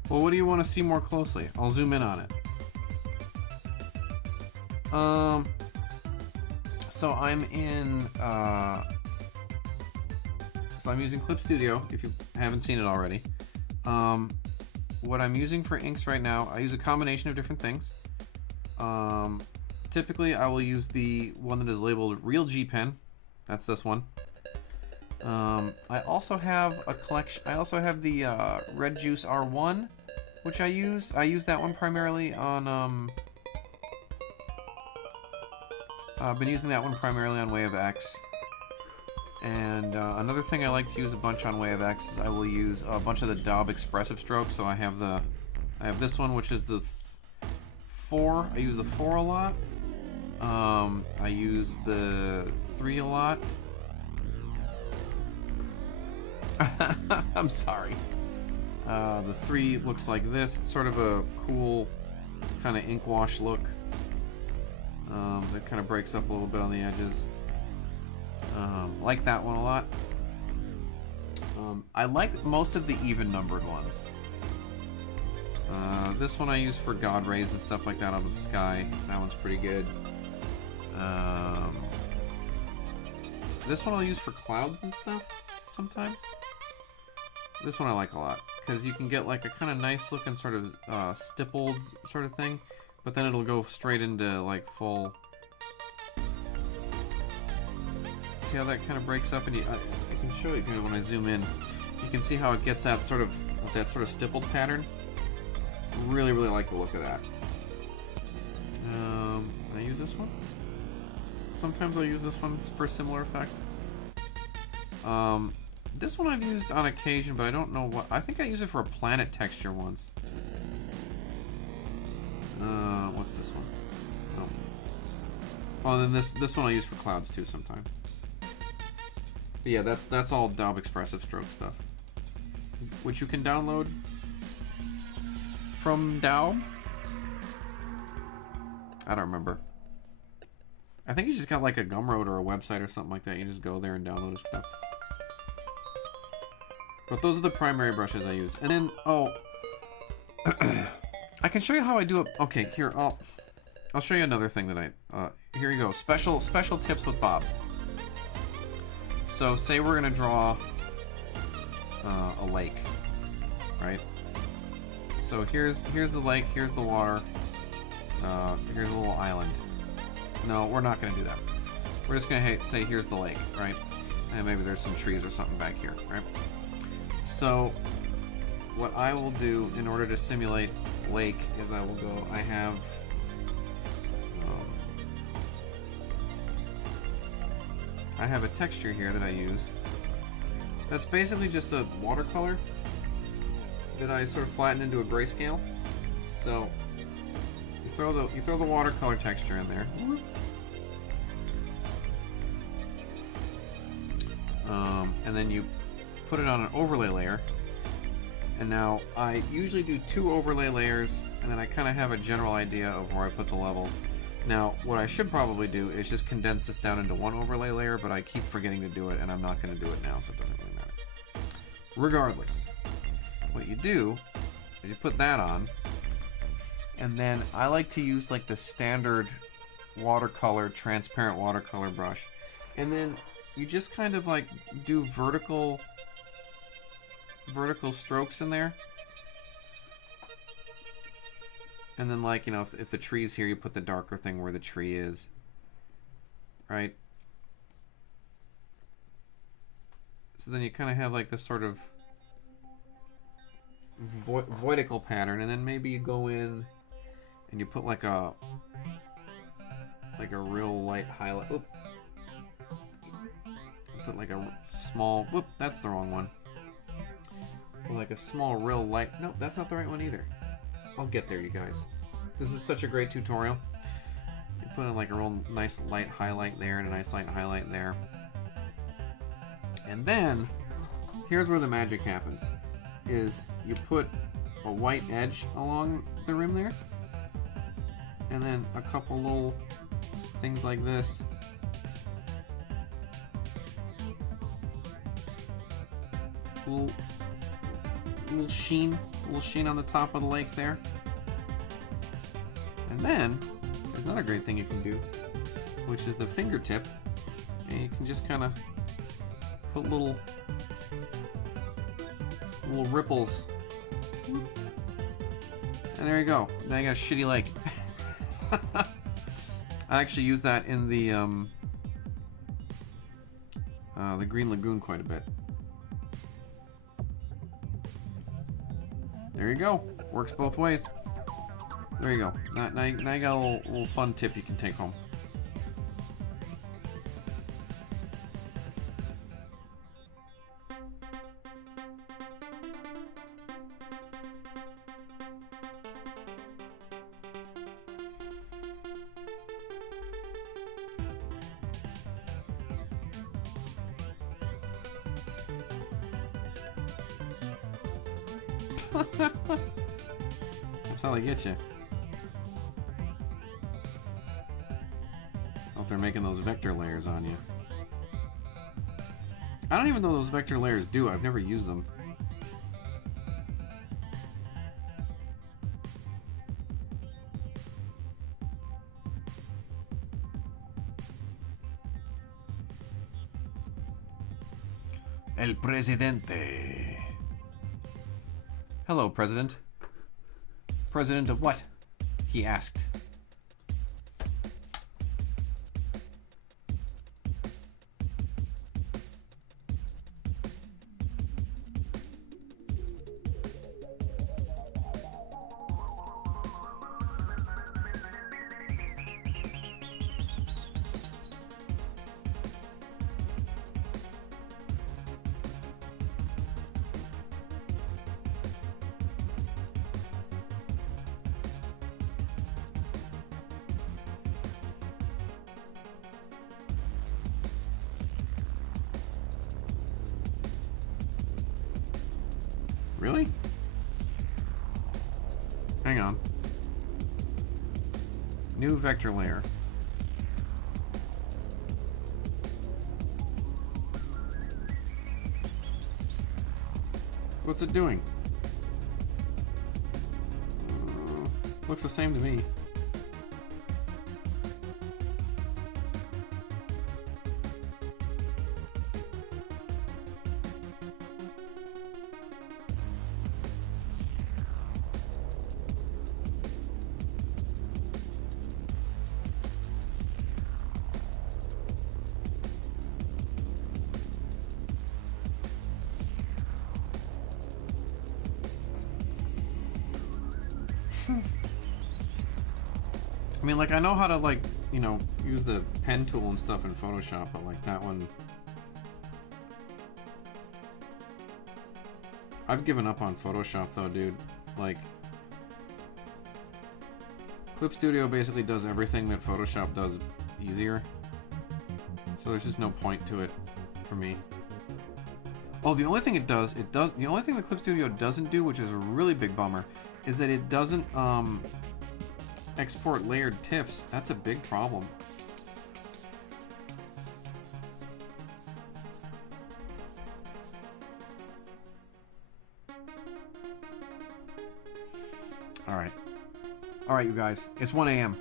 Well, what do you want to see more closely? I'll zoom in on it. So I'm in, so I'm using Clip Studio, if you haven't seen it already. What I'm using for inks right now, I use a combination of different things. Typically, I will use the one that is labeled Real G Pen. That's this one. I also have a collection. I also have the Red Juice R1, which I use. I use that one primarily on. I've been using that one primarily on Way of X. And another thing I like to use a bunch on Way of X is I will use a bunch of the Daub Expressive Strokes. So I have this one, which is the 4. I use the 4 a lot. I use the 3 a lot. I'm sorry. The 3 looks like this. It's sort of a cool kind of ink wash look. That kind of breaks up a little bit on the edges. Like that one a lot. I like most of the even numbered ones. This one I use for God rays and stuff like that out of the sky. That one's pretty good. This one I'll use for clouds and stuff sometimes. This one I like a lot because you can get like a kind of nice looking sort of stippled sort of thing, but then it'll go straight into like full. See how that kind of breaks up, and I can show you when I zoom in. You can see how it gets that sort of stippled pattern. Really, really like the look of that. Can I use this one? Sometimes I'll use this one for a similar effect. This one I've used on occasion, but I don't know what. I think I used it for a planet texture once. What's this one? Oh, and then this one I use for clouds too sometimes. But yeah, that's all Daub Expressive Stroke stuff, which you can download from Daub. I don't remember. I think you just got like a Gumroad or a website or something like that. You just go there and download his stuff. But those are the primary brushes I use. And then, I can show you how I do it. Okay, here, I'll show you another thing that here you go. Special tips with Bob. So say we're gonna draw a lake, right? So here's the lake, here's the water, here's a little island. No, we're not gonna do that. We're just gonna say here's the lake, right? And maybe there's some trees or something back here, right? So what I will do in order to simulate lake is I have a texture here that I use that's basically just a watercolor that I sort of flatten into a grayscale. So you throw the watercolor texture in there. And then you put it on an overlay layer. And now I usually do 2 overlay layers, and then I kind of have a general idea of where I put the levels. Now, what I should probably do is just condense this down into 1 overlay layer, but I keep forgetting to do it, and I'm not going to do it now, so it doesn't really matter. Regardless, what you do is you put that on, and then I like to use like the standard watercolor, transparent watercolor brush, and then you just kind of like do vertical strokes in there. And then, like, you know, if the tree's here, you put the darker thing where the tree is, right? So then you kind of have like this sort of voidical pattern, and then maybe you go in and you put like a real light highlight. Oop. Put like a small. Whoop, that's the wrong one. Put like a small, real light. Nope, that's not the right one either. I'll get there, you guys. This is such a great tutorial. You put in like a real nice light highlight there and a nice light highlight there. And then, here's where the magic happens. Is you put a white edge along the rim there. And then a couple little things like this. Little sheen on the top of the lake there. And then there's another great thing you can do, which is the fingertip, and you can just kind of put little ripples, and there you go. Now you got a shitty lake. I actually use that in the Green Lagoon quite a bit. There you go. Works both ways. There you go. Now you got a little fun tip you can take home. That's how they get you. Hope they're making those vector layers on you. I don't even know those vector layers do. I've never used them. El Presidente. Hello, President. President of what? He asked. Really? Hang on. New vector layer. What's it doing? Looks the same to me. I mean, like, I know how to, like, you know, use the pen tool and stuff in Photoshop, but, like, that one... I've given up on Photoshop, though, dude. Like, Clip Studio basically does everything that Photoshop does easier. So there's just no point to it for me. Oh, the only thing the only thing that Clip Studio doesn't do, which is a really big bummer, is that it doesn't, export layered TIFFs. That's a big problem. All right, you guys. It's 1 a.m.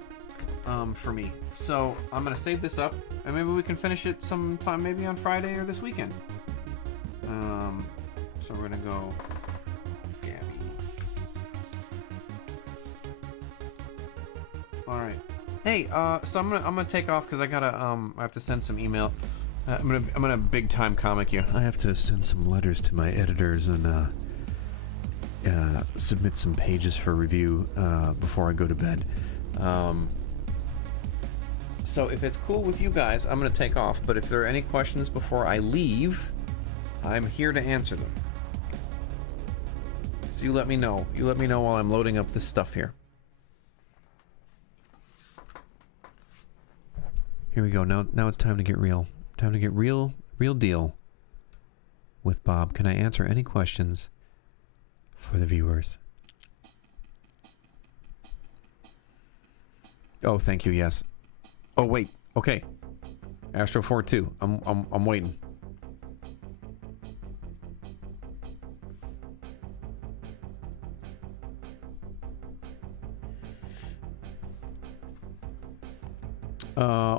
For me. So I'm gonna save this up, and maybe we can finish it sometime, maybe on Friday or this weekend. So we're gonna go. All right. Hey, so I'm gonna take off because I gotta I have to send some email. I'm gonna big time comic you. I have to send some letters to my editors and submit some pages for review before I go to bed. So if it's cool with you guys, I'm gonna take off. But if there are any questions before I leave, I'm here to answer them. So you let me know. You let me know while I'm loading up this stuff here. Here we go. Now it's time to get real. Time to get real deal with Bob. Can I answer any questions for the viewers? Oh, thank you. Yes. Oh, wait. Okay. Astro 4-2. I'm waiting.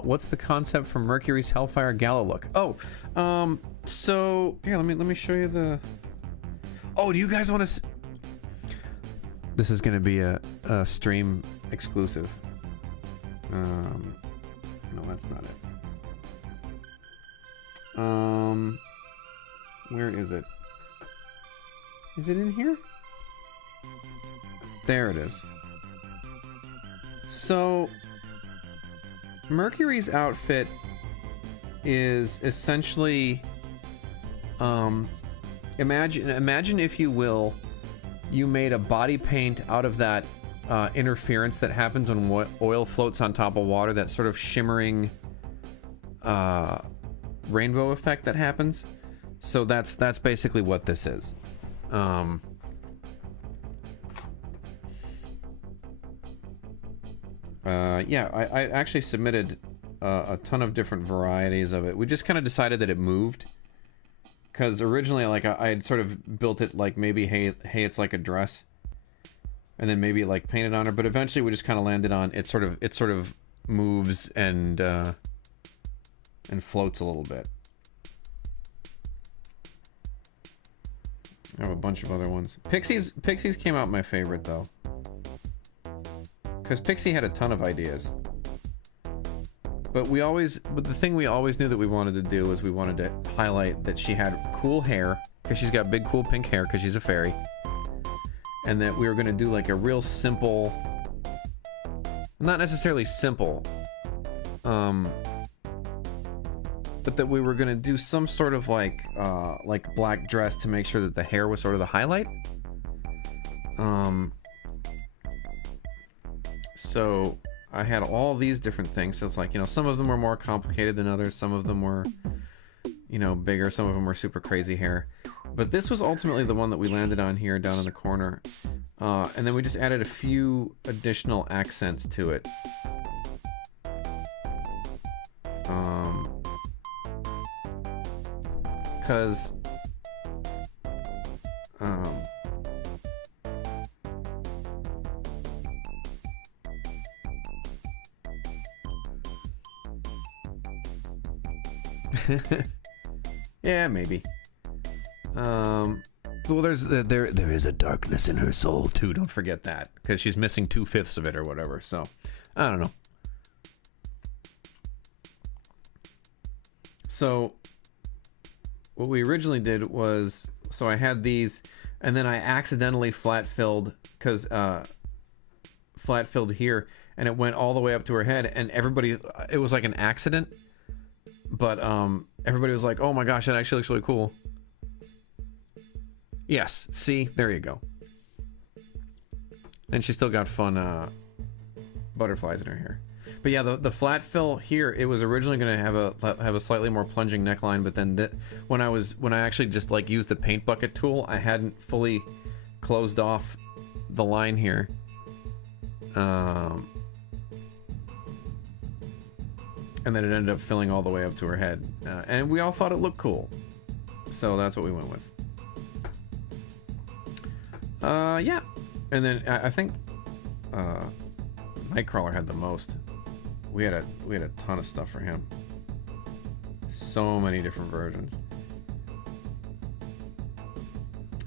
What's the concept for Mercury's Hellfire Gala look? Oh, so here, let me show you the. Oh, do you guys want to? This is gonna be a stream exclusive. No, that's not it. Where is it? Is it in here? There it is. So Mercury's outfit is essentially imagine if you will, you made a body paint out of that interference that happens when oil floats on top of water, that sort of shimmering rainbow effect that happens. So that's basically what this is. Yeah, I actually submitted a ton of different varieties of it. We just kind of decided that it moved, because originally, like, I had sort of built it like maybe, hey, it's like a dress, and then maybe like painted on her. But eventually, we just kind of landed on it. Sort of moves and floats a little bit. I have a bunch of other ones. Pixies came out my favorite though. Because Pixie had a ton of ideas. But the thing we always knew that we wanted to do was we wanted to highlight that she had cool hair, because she's got big cool pink hair because she's a fairy. And that we were going to do like a real simple, not necessarily simple, but that we were going to do some sort of like black dress to make sure that the hair was sort of the highlight. So I had all these different things. So it's like, you know, some of them were more complicated than others. Some of them were, you know, bigger. Some of them were super crazy hair. But this was ultimately the one that we landed on here down in the corner. And then we just added a few additional accents to it. Because... yeah, maybe. Well, there is a darkness in her soul too. Don't forget that, because she's missing 2/5 of it or whatever. So, I don't know. So, what we originally did was, so I had these, and then I accidentally flat filled here, and it went all the way up to her head, and everybody, it was like an accident. But everybody was like, oh my gosh, that actually looks really cool. Yes, see, there you go. And she still got fun butterflies in her hair. But yeah, the flat fill here, it was originally going to have a slightly more plunging neckline, but then when I actually just like used the paint bucket tool, I hadn't fully closed off the line here. And then it ended up filling all the way up to her head. And we all thought it looked cool. So that's what we went with. Yeah. And then I think Nightcrawler had the most. We had a ton of stuff for him. So many different versions.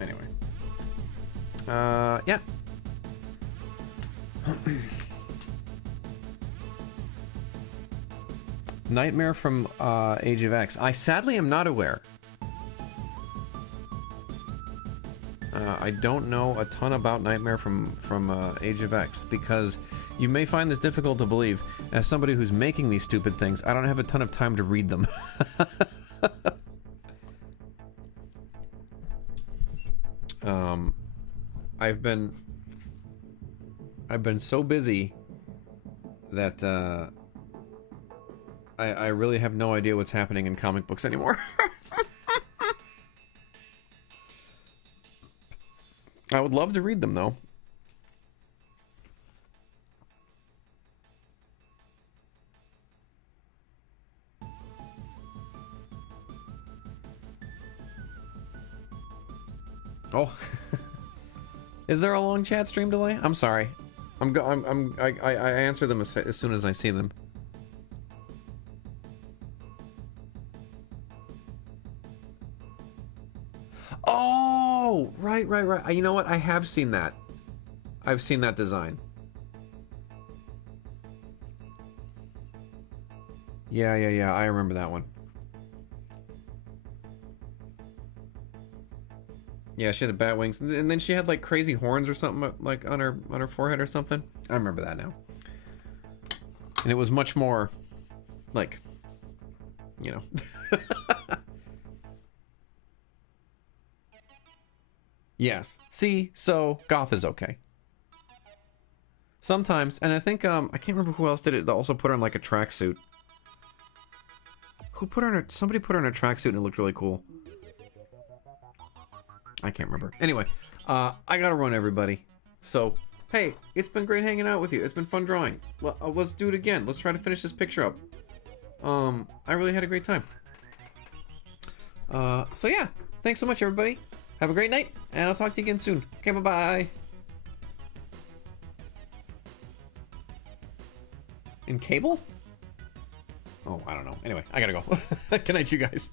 Anyway. Yeah. Nightmare from Age of X. I sadly am not aware. I don't know a ton about Nightmare from Age of X, because you may find this difficult to believe. As somebody who's making these stupid things, I don't have a ton of time to read them. I've been so busy that I really have no idea what's happening in comic books anymore. I would love to read them, though. Oh. Is there a long chat stream delay? I'm sorry. I answer them as soon as I see them. Oh, right. You know what? I have seen that. I've seen that design. Yeah. I remember that one. Yeah, she had the bat wings, and then she had like crazy horns or something like on her forehead or something. I remember that now. And it was much more like, you know. Yes. See, so goth is okay. Sometimes, and I think I can't remember who else did it. They also put her in like a tracksuit. Who put her in somebody put her in a tracksuit and it looked really cool. I can't remember. Anyway, I gotta run, everybody. So, hey, it's been great hanging out with you. It's been fun drawing. Let's do it again. Let's try to finish this picture up. I really had a great time. So yeah, thanks so much, everybody. Have a great night, and I'll talk to you again soon. Okay, bye-bye. In cable? Oh, I don't know. Anyway, I gotta go. Good night, you guys.